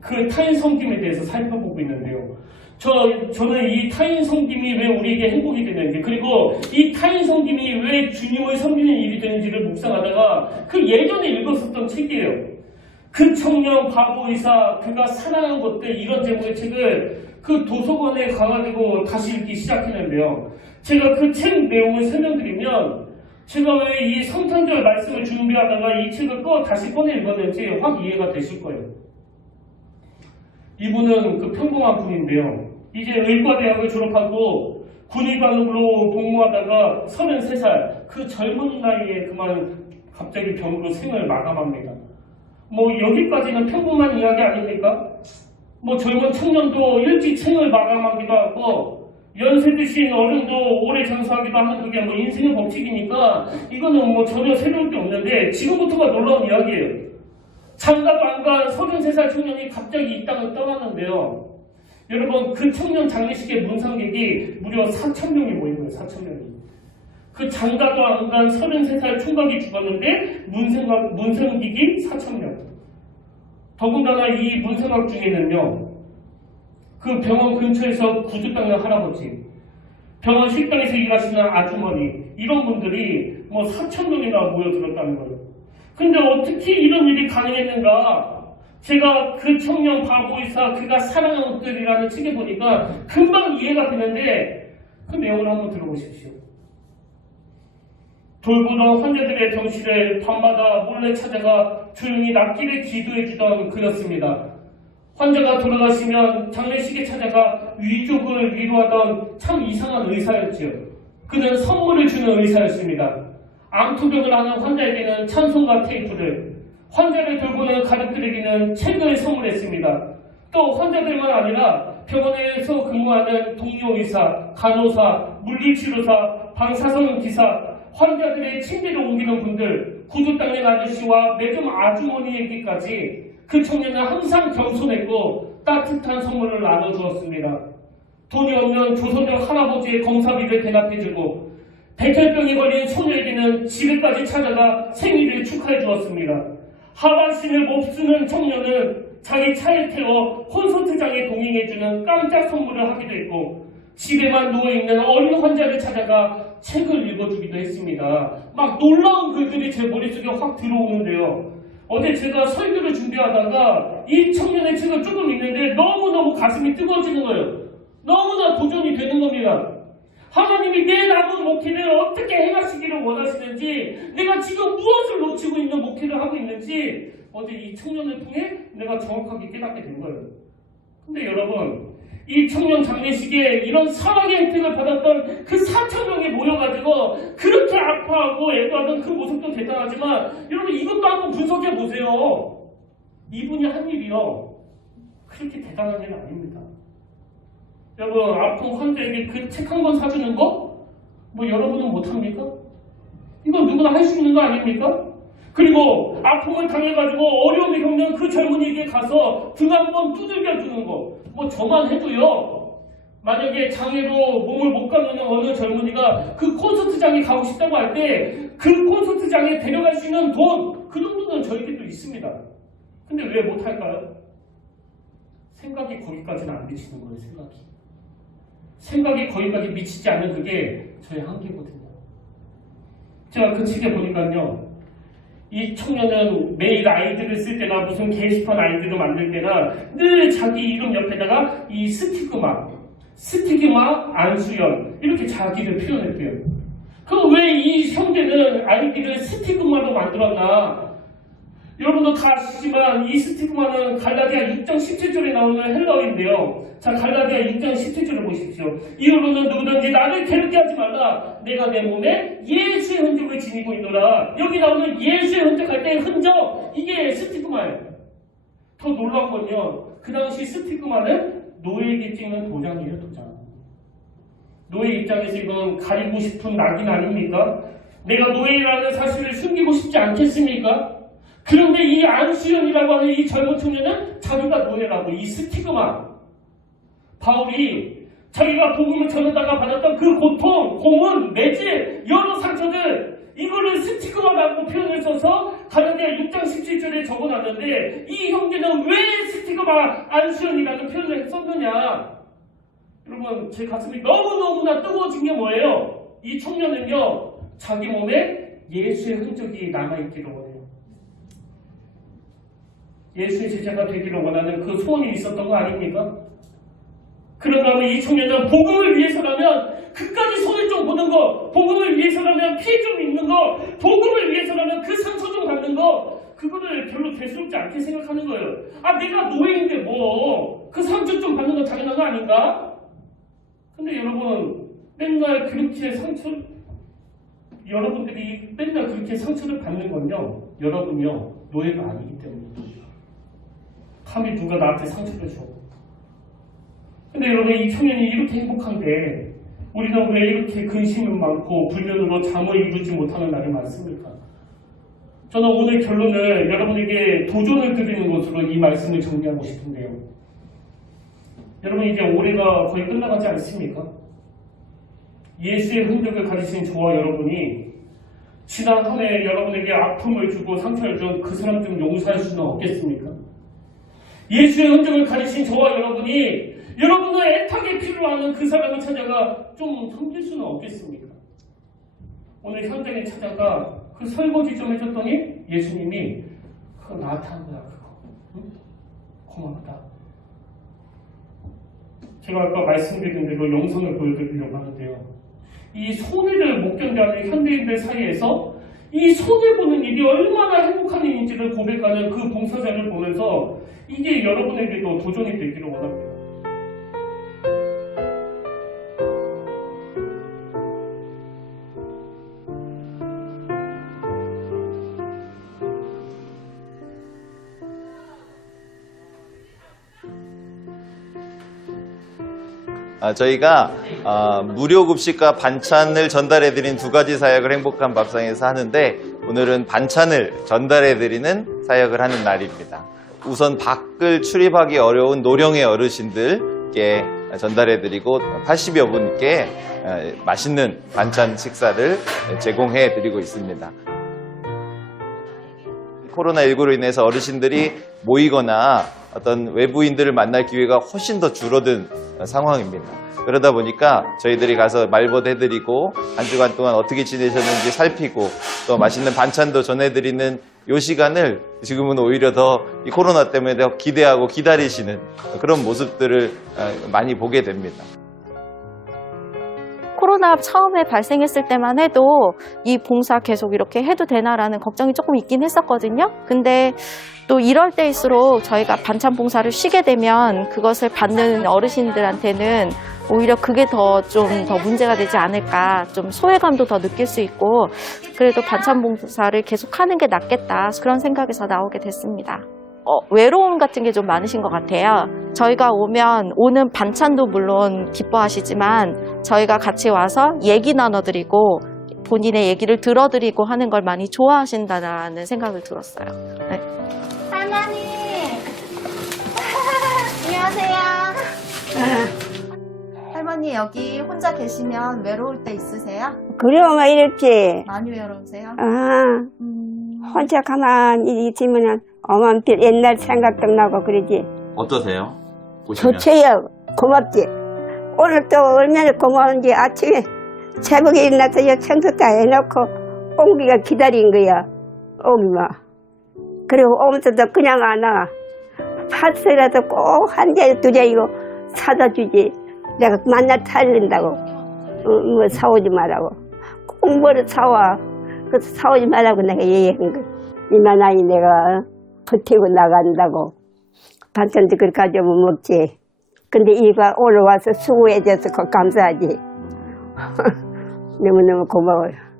그 타인 섬김에 대해서 살펴보고 있는데요. 저는 이 타인 섬김이 왜 우리에게 행복이 되는지 그리고 이 타인 섬김이 왜 주님을 섬기는 일이 되는지를 묵상하다가 그 예전에 읽었었던 책이에요. 그 청년 바보 의사 그가 사랑한 것들 이런 제목의 책을 그 도서관에 가가지고 다시 읽기 시작했는데요. 제가 그 책 내용을 설명드리면 제가 왜 이 성탄절 말씀을 준비하다가 이 책을 다시 꺼내 읽었는지 확 이해가 되실 거예요. 이분은 그 평범한 분인데요. 이제 의과대학을 졸업하고 군의관으로 복무하다가 33살 그 젊은 나이에 그만 갑자기 병으로 생을 마감합니다. 뭐 여기까지는 평범한 이야기 아닙니까? 뭐 젊은 청년도 일찍 생을 마감하기도 하고 연세 드신 어른도 오래 장수하기도 하는 그게 뭐 인생의 법칙이니까 이거는 뭐 전혀 새로울 게 없는데 지금부터가 놀라운 이야기예요. 장가도 안 간 33살 청년이 갑자기 이 땅을 떠났는데요. 여러분 그 청년 장례식에 문상객이 무려 4,000명이 모인 거예요. 4,000명이. 그 장가도 안 간 33살 총각이 죽었는데 문상객이 4,000명. 더군다나 이 문상각 중에는요. 그 병원 근처에서 구두 닦는 할아버지, 병원 식당에서 일하시는 아주머니 이런 분들이 뭐 4,000명이나 모여들었다는 거예요. 근데 어떻게 이런 일이 가능했는가? 제가 그 청년 바보의사 그가 사랑한 것들이라는 책에 보니까 금방 이해가 되는데 그 내용을 한번 들어보십시오. 돌보던 환자들의 병실을 밤마다 몰래 찾아가 조용히 낫기를 기도해주던 그였습니다. 환자가 돌아가시면 장례식에 찾아가 위족을 위로하던 참 이상한 의사였지요. 그는 선물을 주는 의사였습니다. 암투병을 하는 환자에게는 찬송가 테이프를, 환자를 돌보는 가족들에게는 책을 선물했습니다. 또 환자들만 아니라 병원에서 근무하는 동료 의사, 간호사, 물리치료사, 방사선 기사, 환자들의 침대를 옮기는 분들, 구두 닦는 아저씨와 매점 아주머니에게까지 그 청년은 항상 겸손했고 따뜻한 선물을 나눠주었습니다. 돈이 없는 조선족 할아버지의 검사비를 대납해주고 백혈병에 걸린 소녀에게는 집에까지 찾아가 생일을 축하해 주었습니다. 하반신을 몹쓰는 청년은 자기 차에 태워 콘서트장에 동행해주는 깜짝 선물을 하기도 했고 집에만 누워있는 어린 환자를 찾아가 책을 읽어주기도 했습니다. 막 놀라운 글들이 제 머릿속에 확 들어오는데요. 어제 제가 설교를 준비하다가 이 청년의 책을 조금 읽는데 너무너무 가슴이 뜨거워지는 거예요. 너무나 도전이 되는 겁니다. 하나님이 내 남은 목회를 어떻게 행하시기를 원하시는지, 내가 지금 무엇을 놓치고 있는 목회를 하고 있는지 어제 이 청년을 통해 내가 정확하게 깨닫게 된 거예요. 근데 여러분, 이 청년 장례식에 이런 사랑의 혜택을 받았던 그 4,000명이 모여가지고 그렇게 아파하고 애도하던 그 모습도 대단하지만, 여러분 이것도 한번 분석해 보세요. 이분이 한 일이요, 그렇게 대단한 일은 아닙니다. 여러분, 아픈 환자에게 그 책 한 권 사주는 거? 뭐 여러분은 못합니까? 이건 누구나 할 수 있는 거 아닙니까? 그리고 아픔을 당해가지고 어려움을 겪는 그 젊은이에게 가서 등 한 번 두들겨 주는 거, 뭐 저만 해도요, 만약에 장애로 몸을 못 가는 어느 젊은이가 그 콘서트장에 가고 싶다고 할 때 그 콘서트장에 데려갈 수 있는 돈, 그 정도는 저에게도 있습니다. 근데 왜 못할까요? 생각이 거기까지는 안 미치는 거예요. 생각이 거기까지 미치지 않는 그게 저의 한계거든요. 제가 그 책에 보니까요, 이 청년은 매일 아이들을 쓸 때나 무슨 게시판 아이들을 만들 때나 늘 자기 이름 옆에다가 이 스티그마 안수연 이렇게 자기를 표현했대요. 그럼 왜 이 형제는 아이들을 스티그마로 만들었나? 여러분도 다 아시지만 이 스티그마는 갈라디아 6장 17절에 나오는 헬라어인데요. 자, 갈라디아 6장 17절을 보십시오. 이후로는 누구든지 나를 괴롭게 하지 말라. 내가 내 몸에 예수의 흔적을 지니고 있노라. 여기 나오는 예수의 흔적 할 때 흔적, 이게 스티그마예요. 더 놀라운 건요, 그 당시 스티그마는 노예에게 찍는 도장이에요. 도장. 노예 입장에서 이건 가리고 싶은 낙인 아닙니까? 내가 노예라는 사실을 숨기고 싶지 않겠습니까? 그런데 이 안수연이라고 하는 이 젊은 청년은 자기가 노예라고, 이 스티그마, 바울이 자기가 복음을 전하다가 받았던 그 고통, 고문, 매질, 여러 상처들, 이거를 스티그마라고 표현을 써서 갈라디아 6장 17절에 적어놨는데, 이 형제는 왜 스티그마 안수연이라는 표현을 썼느냐? 여러분, 제 가슴이 너무너무나 뜨거워진 게 뭐예요? 이 청년은요, 자기 몸에 예수의 흔적이 남아있기를 원해요. 예수의 제자가 되기를 원하는 그 소원이 있었던 거 아닙니까? 그러다면 이 청년은 복음을 위해서라면 그까지 손을 좀 보는 거, 복음을 위해서라면 피해 좀 입는 거, 복음을 위해서라면 그 상처 좀 받는 거, 그거를 별로 대수롭지 않게 생각하는 거예요. 아, 내가 노예인데 뭐 그 상처 좀 받는 건 당연한 거 아닌가? 근데 여러분, 맨날 그렇게 여러분들이 맨날 그렇게 상처를 받는 건요, 여러분요, 노예가 아니기 때문입니다. 감히 누가 나한테 상처를 줘. 근데 여러분, 이 청년이 이렇게 행복한데 우리는 왜 이렇게 근심은 많고 불면으로 잠을 이루지 못하는 날이 많습니까? 저는 오늘 결론을 여러분에게 도전을 드리는 것으로 이 말씀을 정리하고 싶은데요. 여러분, 이제 올해가 거의 끝나가지 않습니까? 예수의 흔적을 가지신 저와 여러분이 지난 한 해 여러분에게 아픔을 주고 상처를 준 그 사람 좀 용서할 수는 없겠습니까? 예수의 흔적을 가지신 저와 여러분이 여러분의 애타게 필요하는 그 사람을 찾아가 좀 섬길 수는 없겠습니까? 오늘 현장에 찾아가 그 설거지 좀 해줬더니 예수님이 그거 나한테 한 거야, 그거. 응? 고맙다. 제가 아까 말씀드린 대로 영상을 보여드리려고 하는데요. 이 손해를 못 견뎌하는 현대인들 사이에서 이 손해보는 일이 얼마나 행복한 일인지를 고백하는 그 봉사자를 보면서 이게 여러분에게도 도전이 되기를 원합니다. 저희가 무료 급식과 반찬을 전달해드린 두 가지 사역을 행복한 밥상에서 하는데, 오늘은 반찬을 전달해드리는 사역을 하는 날입니다. 우선 밖을 출입하기 어려운 노령의 어르신들께 전달해드리고 80여 분께 맛있는 반찬 식사를 제공해드리고 있습니다. 코로나19로 인해서 어르신들이 모이거나 어떤 외부인들을 만날 기회가 훨씬 더 줄어든 상황입니다. 그러다 보니까 저희들이 가서 말벗해드리고 한 주간 동안 어떻게 지내셨는지 살피고 또 맛있는 반찬도 전해드리는 이 시간을 지금은 오히려 더 이 코로나 때문에 더 기대하고 기다리시는 그런 모습들을 많이 보게 됩니다. 코로나 처음에 발생했을 때만 해도 이 봉사 계속 이렇게 해도 되나라는 걱정이 조금 있긴 했었거든요. 근데 또 이럴 때일수록 저희가 반찬 봉사를 쉬게 되면 그것을 받는 어르신들한테는 오히려 그게 좀 더 문제가 되지 않을까, 좀 소외감도 더 느낄 수 있고, 그래도 반찬 봉사를 계속하는 게 낫겠다, 그런 생각에서 나오게 됐습니다. 외로움 같은 게 좀 많으신 것 같아요. 저희가 오는 반찬도 물론 기뻐하시지만 저희가 같이 와서 얘기 나눠드리고 본인의 얘기를 들어드리고 하는 걸 많이 좋아하신다는 생각을 들었어요. 네. 할머니 안녕하세요. 할머니 여기 혼자 계시면 외로울 때 있으세요? 그러면 이렇게 많이 외로우세요? 혼자 가만히 있으면 어머니 옛날 생각도 나고 그러지. 어떠세요? 보시면? 좋지요. 고맙지. 오늘 또 얼마나 고마운지 아침에 새벽에 일어나서 이 청소 다 해놓고 옹기가 기다린 거야. 옹기만. 그리고 오면서도 그냥 안 와. 팥이라도 꼭 한 잔, 두 잔이고 사다 주지. 내가 만날 살린다고. 뭐 사오지 말라고. 꼭 뭐를 사와. 그래서 사오지 말라고 내가 얘기한 거. 이만하니 내가 버티고 나간다고. 반찬도 그렇게 가져오면 먹지. 근데 이가 오늘 와서 수고해줘서 감사하지. 너무너무 고마워요.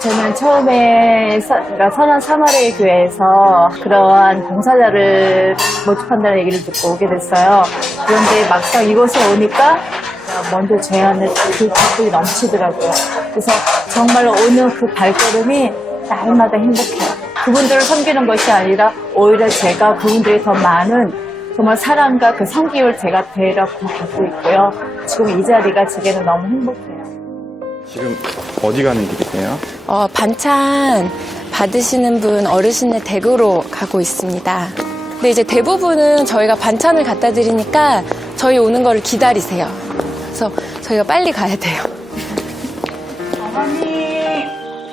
저는 처음에 선한 사마리 교회에서 그러한 봉사자를 모집한다는 얘기를 듣고 오게 됐어요. 그런데 막상 이곳에 오니까 먼저 제 안에 그 기쁨이 넘치더라고요. 그래서 정말로 오는 그 발걸음이 날마다 행복해요. 그분들을 섬기는 것이 아니라 오히려 제가 그분들이 더 많은 정말 사랑과 그 섬김을 제가 배려고 받고 있고요. 지금 이 자리가 제게는 너무 행복해요. 지금 어디 가는 길이세요? 반찬 받으시는 분 어르신의 댁으로 가고 있습니다. 근데 이제 대부분은 저희가 반찬을 갖다 드리니까 저희 오는 거를 기다리세요. 그래서 저희가 빨리 가야 돼요. 어머니,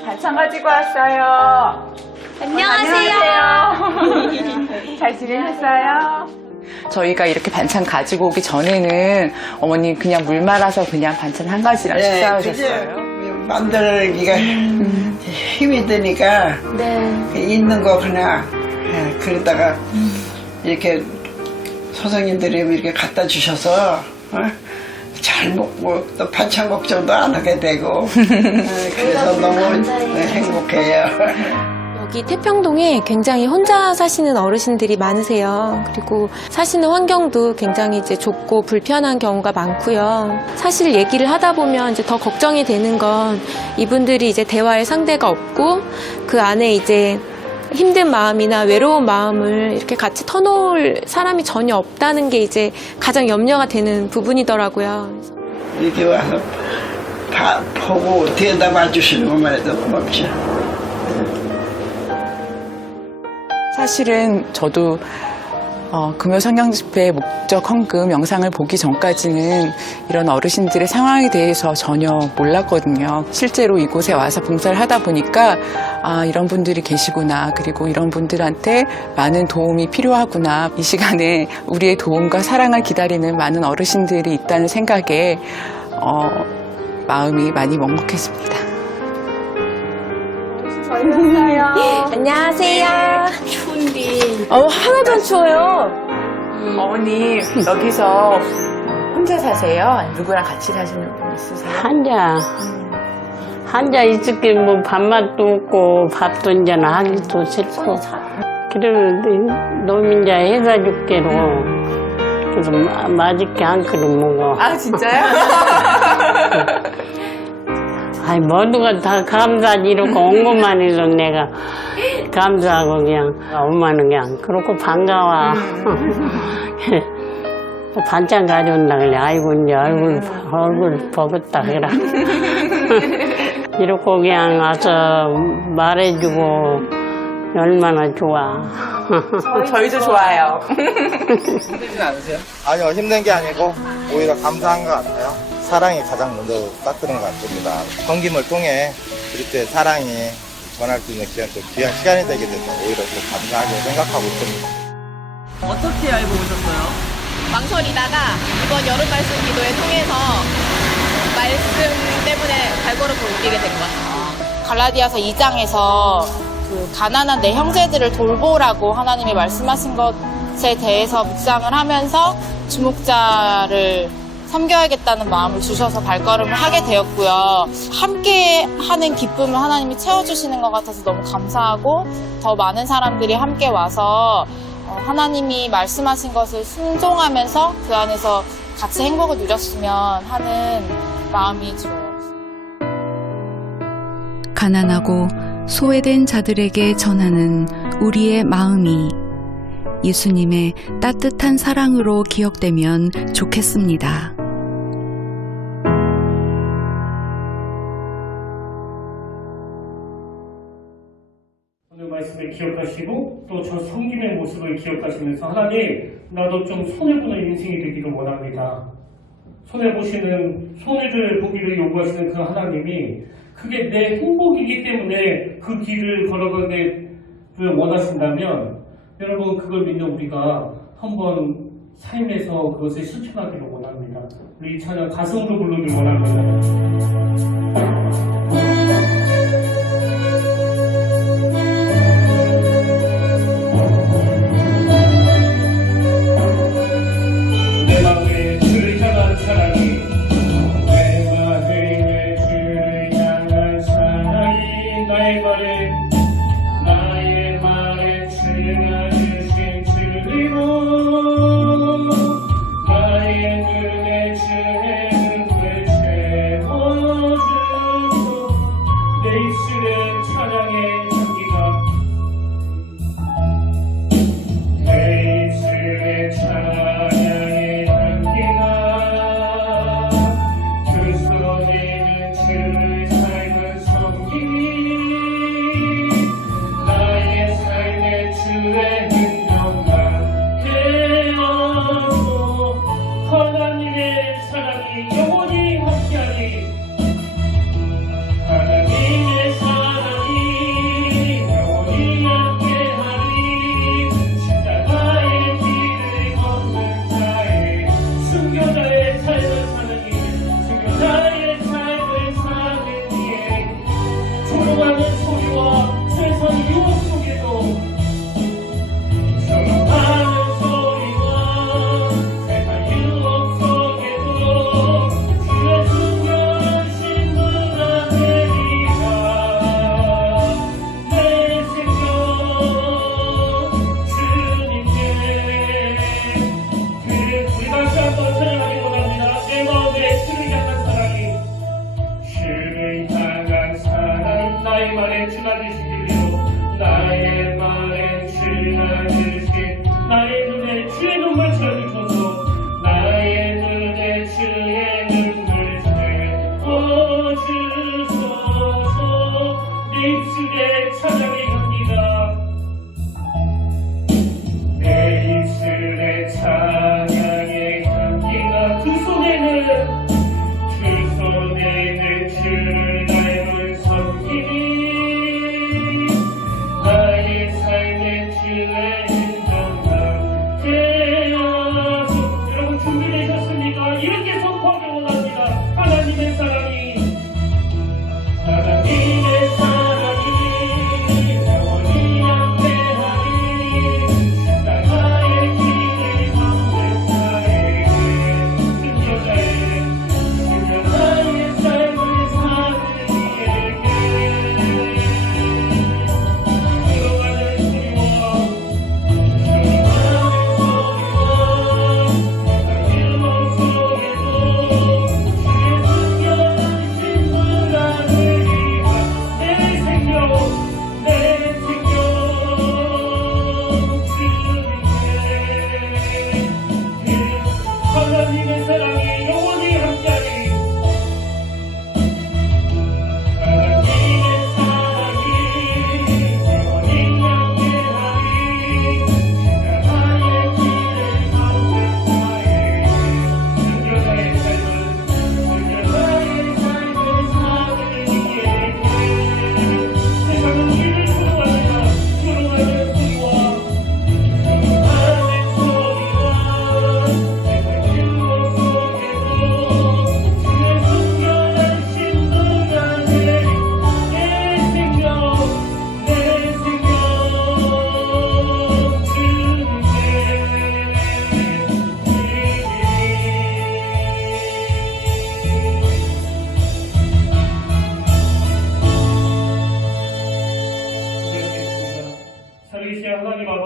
반찬 가지고 왔어요. 안녕하세요. 잘 지내셨어요? 저희가 이렇게 반찬 가지고 오기 전에는 어머니 그냥 물 말아서 그냥 반찬 한 가지랑 식사하셨어요? 만들기가 힘이 드니까 있는 거 그냥 그러다가 이렇게 소상인들이 이렇게 갖다 주셔서 잘 먹고 또 반찬 걱정도 안 하게 되고 그래서 너무 행복해요. 여기 태평동에 굉장히 혼자 사시는 어르신들이 많으세요. 그리고 사시는 환경도 굉장히 이제 좁고 불편한 경우가 많고요. 사실 얘기를 하다 보면 이제 더 걱정이 되는 건 이분들이 이제 대화의 상대가 없고 그 안에 이제 힘든 마음이나 외로운 마음을 이렇게 같이 터놓을 사람이 전혀 없다는 게 이제 가장 염려가 되는 부분이더라고요. 이렇게 와서 보고 대답해 주시는 것만 해도 고맙죠. 사실은 저도 금요성경집회 목적 헌금 영상을 보기 전까지는 이런 어르신들의 상황에 대해서 전혀 몰랐거든요. 실제로 이곳에 와서 봉사를 하다 보니까 이런 분들이 계시구나, 그리고 이런 분들한테 많은 도움이 필요하구나, 이 시간에 우리의 도움과 사랑을 기다리는 많은 어르신들이 있다는 생각에 마음이 많이 먹먹해집니다. 안녕하세요. 추운데. 하나도 안 추워요. 어머니 여기서 혼자 사세요? 아니면 누구랑 같이 사시는 분 있으세요? 한자 있을게 뭐 밥맛도 없고 밥도 이제는 하기도 싫고 그러면 놈이 이제 해다 줄게로 그래서 맛있게 한 그릇 먹어. 아 진짜요? 아이 모두가 다 감사하지 이러고 온 것만 해도 내가 감사하고 그냥 엄마는 그냥 그렇고 반가워. 반찬 가져온다 그래. 아이고 이제 얼굴 버긋다 그래. 이렇게 그냥 와서 말해주고 얼마나 좋아. 저희도 좋아요. 힘들진 않으세요? 아니요, 힘든 게 아니고 오히려 감사한 것 같아요. 사랑이 가장 먼저 따뜻한 것 같습니다. 섬김을 통해 그리스도의 사랑이 전할 수 있는 귀한 시간이 되게 돼서 오히려 더 감사하게 생각하고 있습니다. 어떻게 알고 오셨어요? 망설이다가 이번 여름 말씀 기도회 통해서 말씀 때문에 발걸음을 옮기게 된 것 같아요. 갈라디아서 2장에서 그 가난한 내 형제들을 돌보라고 하나님이 말씀하신 것에 대해서 묵상을 하면서 주목자를 섬겨야겠다는 마음을 주셔서 발걸음을 하게 되었고요. 함께 하는 기쁨을 하나님이 채워주시는 것 같아서 너무 감사하고 더 많은 사람들이 함께 와서 하나님이 말씀하신 것을 순종하면서 그 안에서 같이 행복을 누렸으면 하는 마음이 들어요. 가난하고 소외된 자들에게 전하는 우리의 마음이 예수님의 따뜻한 사랑으로 기억되면 좋겠습니다. 오늘 말씀을 기억하시고 또 저 섬김의 모습을 기억하시면서 하나님 나도 좀 손해보는 인생이 되기를 원합니다. 손해를 보기를 요구하시는 그 하나님이 그게 내 행복이기 때문에 그 길을 걸어가기를 원하신다면 여러분 그걸 믿는 우리가 한번 삶에서 그것을 실천하기를 원합니다. 우리 이 찬양 가슴으로 부르길 원합니다.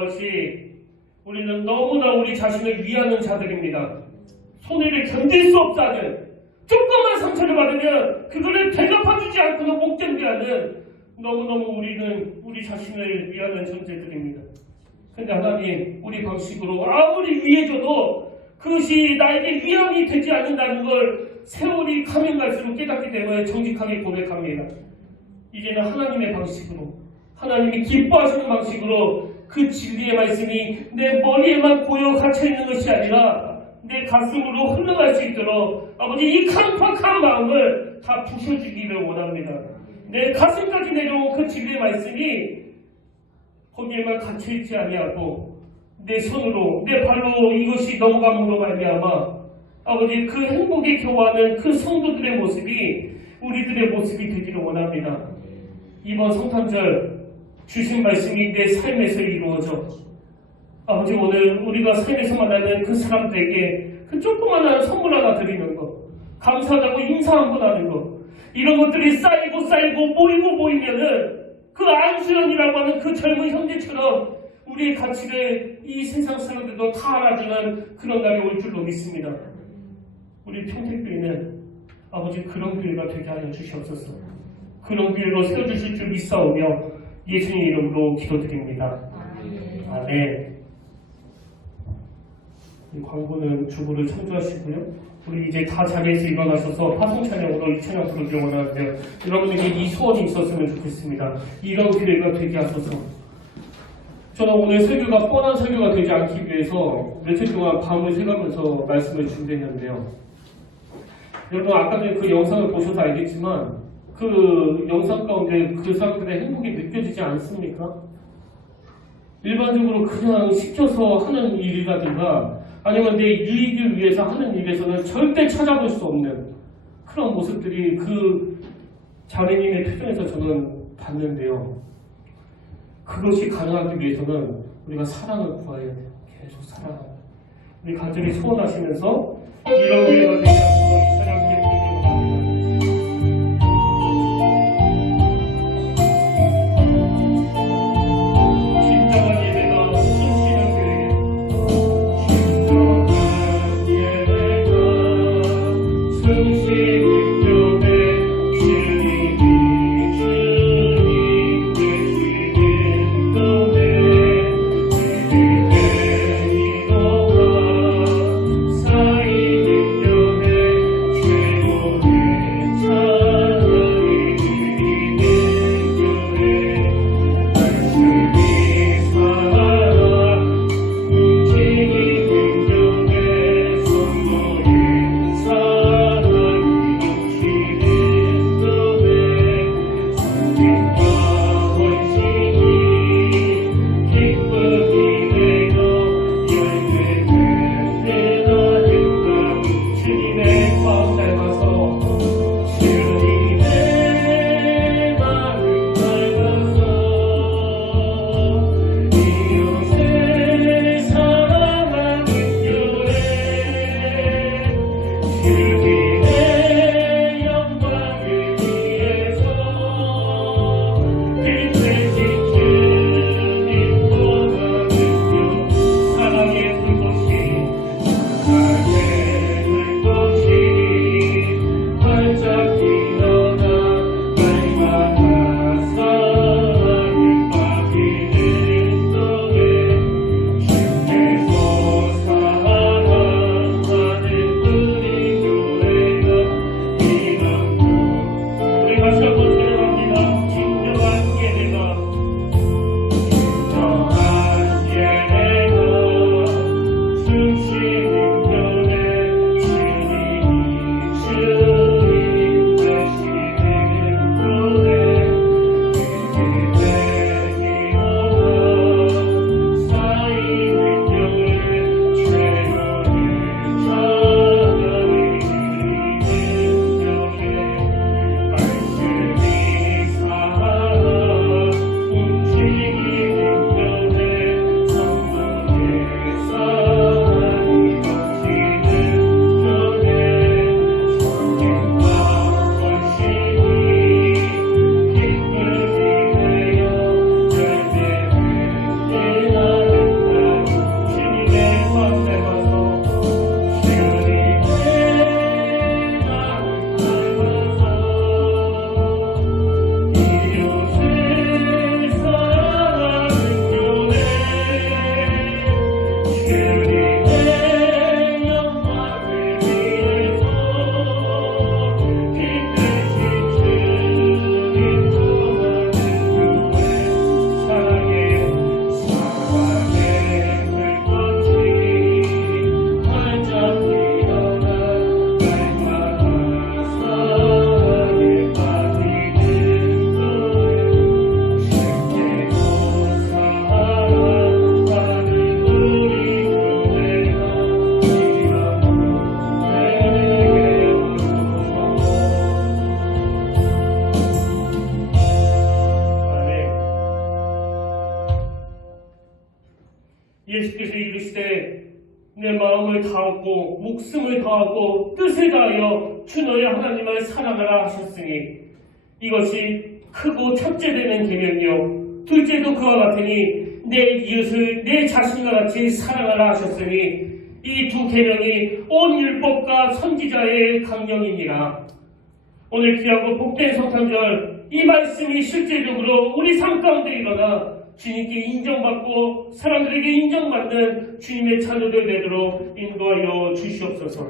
것이 우리는 너무나 우리 자신을 위하는 자들입니다. 손해를 견딜 수 없어 하는, 조금만 상처를 받으면 그거를 대갚아주지 않고는 못 견디하는, 너무너무 우리는 우리 자신을 위하는 존재들입니다. 근데 하나님, 우리 방식으로 아무리 위해줘도 그것이 나에게 위함이 되지 않는다는 걸 세월이 가면 갈수록 깨닫기 때문에 정직하게 고백합니다. 이제는 하나님의 방식으로, 하나님이 기뻐하시는 방식으로 그 진리의 말씀이 내 머리에만 고여 갇혀있는 것이 아니라 내 가슴으로 흘러갈 수 있도록 아버지 이 깜빡한 마음을 다 부셔주기를 원합니다. 내 가슴까지 내려온 그 진리의 말씀이 거기에만 갇혀있지 아니하고 내 손으로 내 발로 이것이 넘어감으로 말미암아 아버지 그 행복에 겨워하는 그 성도들의 모습이 우리들의 모습이 되기를 원합니다. 이번 성탄절 주신 말씀이 내 삶에서 이루어져 아버지 오늘 우리가 삶에서 만나는 그 사람들에게 그 조그마한 선물 하나 드리는 것, 감사하다고 인사 한 번 하는 것, 이런 것들이 쌓이고 모이면은 그 안수연이라고 하는 그 젊은 형제처럼 우리의 가치를 이 세상 사람들도 다 알아주는 그런 날이 올 줄로 믿습니다. 우리 평택교회는 아버지 그런 교회가 되게 하여 주시옵소서. 그런 교회로 세워주실 줄 믿사오며 예수님 이름으로 기도드립니다. 아멘. 이 광고는 주부를 청주하시고요. 우리 이제 다 자리에서 일어나셔서 파송 찬양으로 이 찬양 부르기를 원하는데요. 여러분에게 이 소원이 있었으면 좋겠습니다. 이런 교회가 되게 하소서. 저는 오늘 설교가 뻔한 설교가 되지 않기 위해서 며칠 동안 밤을 새가면서 말씀을 준비했는데요. 여러분 아까 전에 그 영상을 보셔서 알겠지만 그 영상 가운데 그 사람들의 행복이 느껴지지 않습니까? 일반적으로 그냥 시켜서 하는 일이라든가 아니면 내 유익을 위해서 하는 일에서는 절대 찾아볼 수 없는 그런 모습들이 그 자매님의 표정에서 저는 봤는데요. 그것이 가능하기 위해서는 우리가 사랑을 구해야 돼요. 계속 사랑하는. 우리 간절히 소원하시면서 이런 기회가 되지 않고 이 찬양을 부르기로 합니다. 진정한 예배가 숨쉬는 교회, 진정한 예배가 숨쉬는 교회, 주님이 주님 되시는 교회, 우리의 이거가 쌓이는 교회, 예수께서 이르시되 내 마음을 다하고 목숨을 다하고 뜻을 다하여 주 너의 하나님을 사랑하라 하셨으니 이것이 크고 첫째 되는 계명이요 둘째도 그와 같으니 내 이웃을 내 자신과 같이 사랑하라 하셨으니 이 두 계명이 온 율법과 선지자의 강령이니라. 오늘 귀하고 복된 성탄절 이 말씀이 실제적으로 우리 삶 가운데 일어나 주님께 인정받고 사람들에게 인정받는 주님의 자녀들 되도록 인도하여 주시옵소서.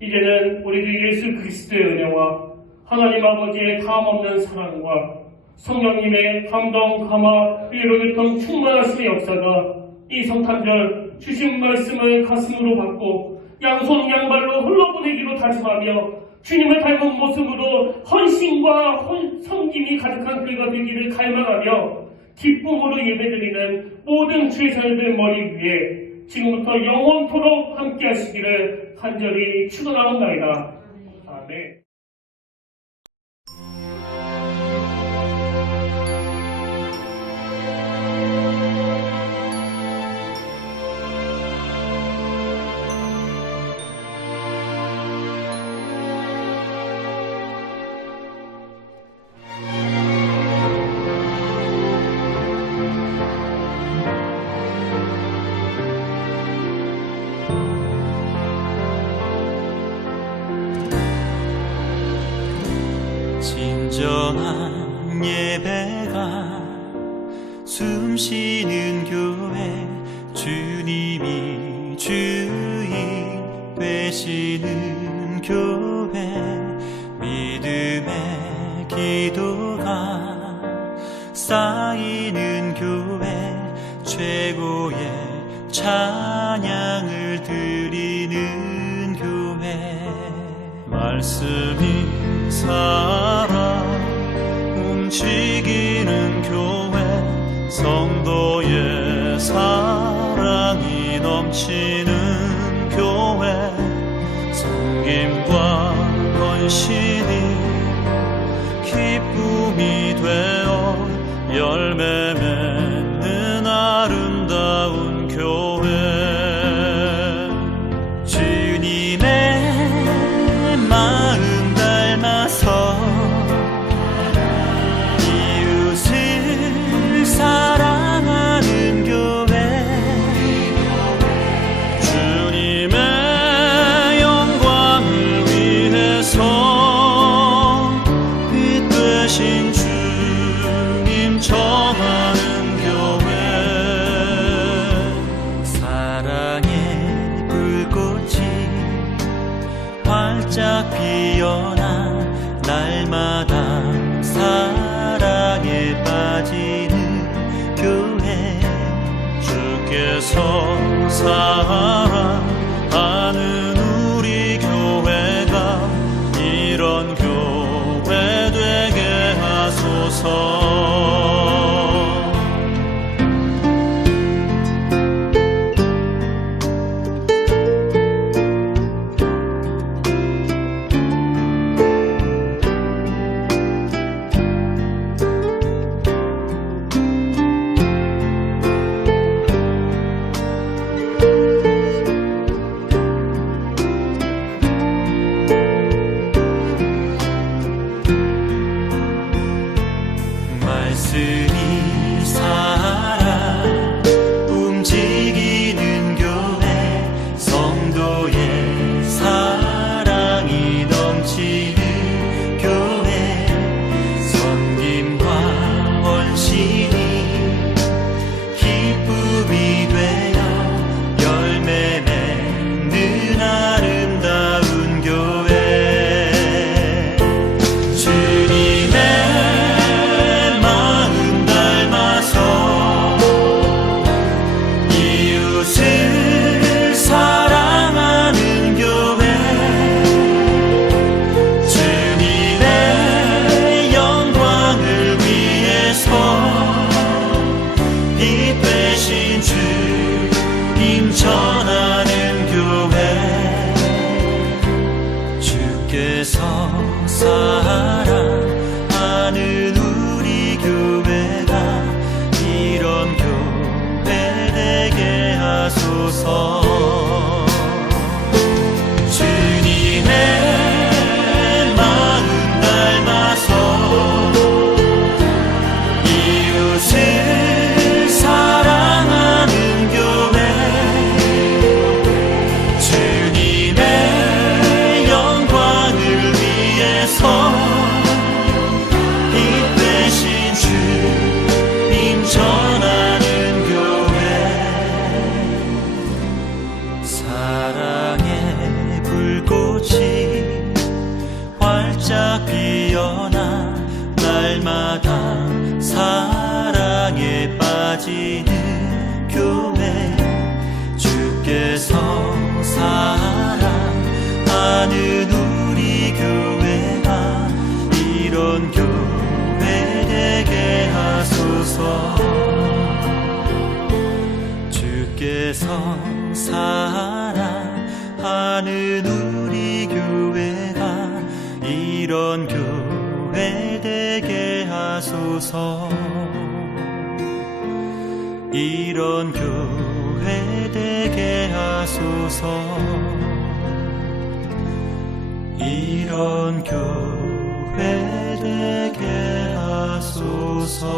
이제는 우리 주 예수 그리스도의 은혜와 하나님 아버지의 다함없는 사랑과 성령님의 감동, 감화, 위로 교통 충만하심의 역사가 이 성탄절 주신 말씀을 가슴으로 받고 양손 양발로 흘러보내기로 다짐하며 주님을 닮은 모습으로 헌신과 섬김이 가득한 교회가 되기를 갈망하며 기쁨으로 예배드리는 모든 주의 자녀들 머리 위에 지금부터 영원토록 함께 하시기를 간절히 축원하옵나이다. 아멘. 진정한 예배가 숨쉬는 교회 주님이 주인 되시는 교회 믿음의 기도가 쌓이는 교회 최고의 찬양을 드리는 교회 말씀이 살아 움직이는 교회 성도의 사랑이 넘치는 교회 섬김과 헌신이 기쁨이 되어 열매 맺는 아름다운 교회 주님의 마음 이웃을 사랑하는 교회 주님의 영광을 위해서 빛 되신 주님 정하는 교회 사랑의 불꽃이 활짝 피어나 날마다 사랑에 빠지는 교회 주께서 사랑하는 우리 교회가 이런 교회 되게 하소서 쏟아지는 교회 주께서 사랑하는 우리 교회가 이런 교회 되게 하소서. 주께서 사랑하는 우리 교회가 이런 교회 되게 하소서. 이런 교회 되게 하소서. 이런 교회 되게 하소서.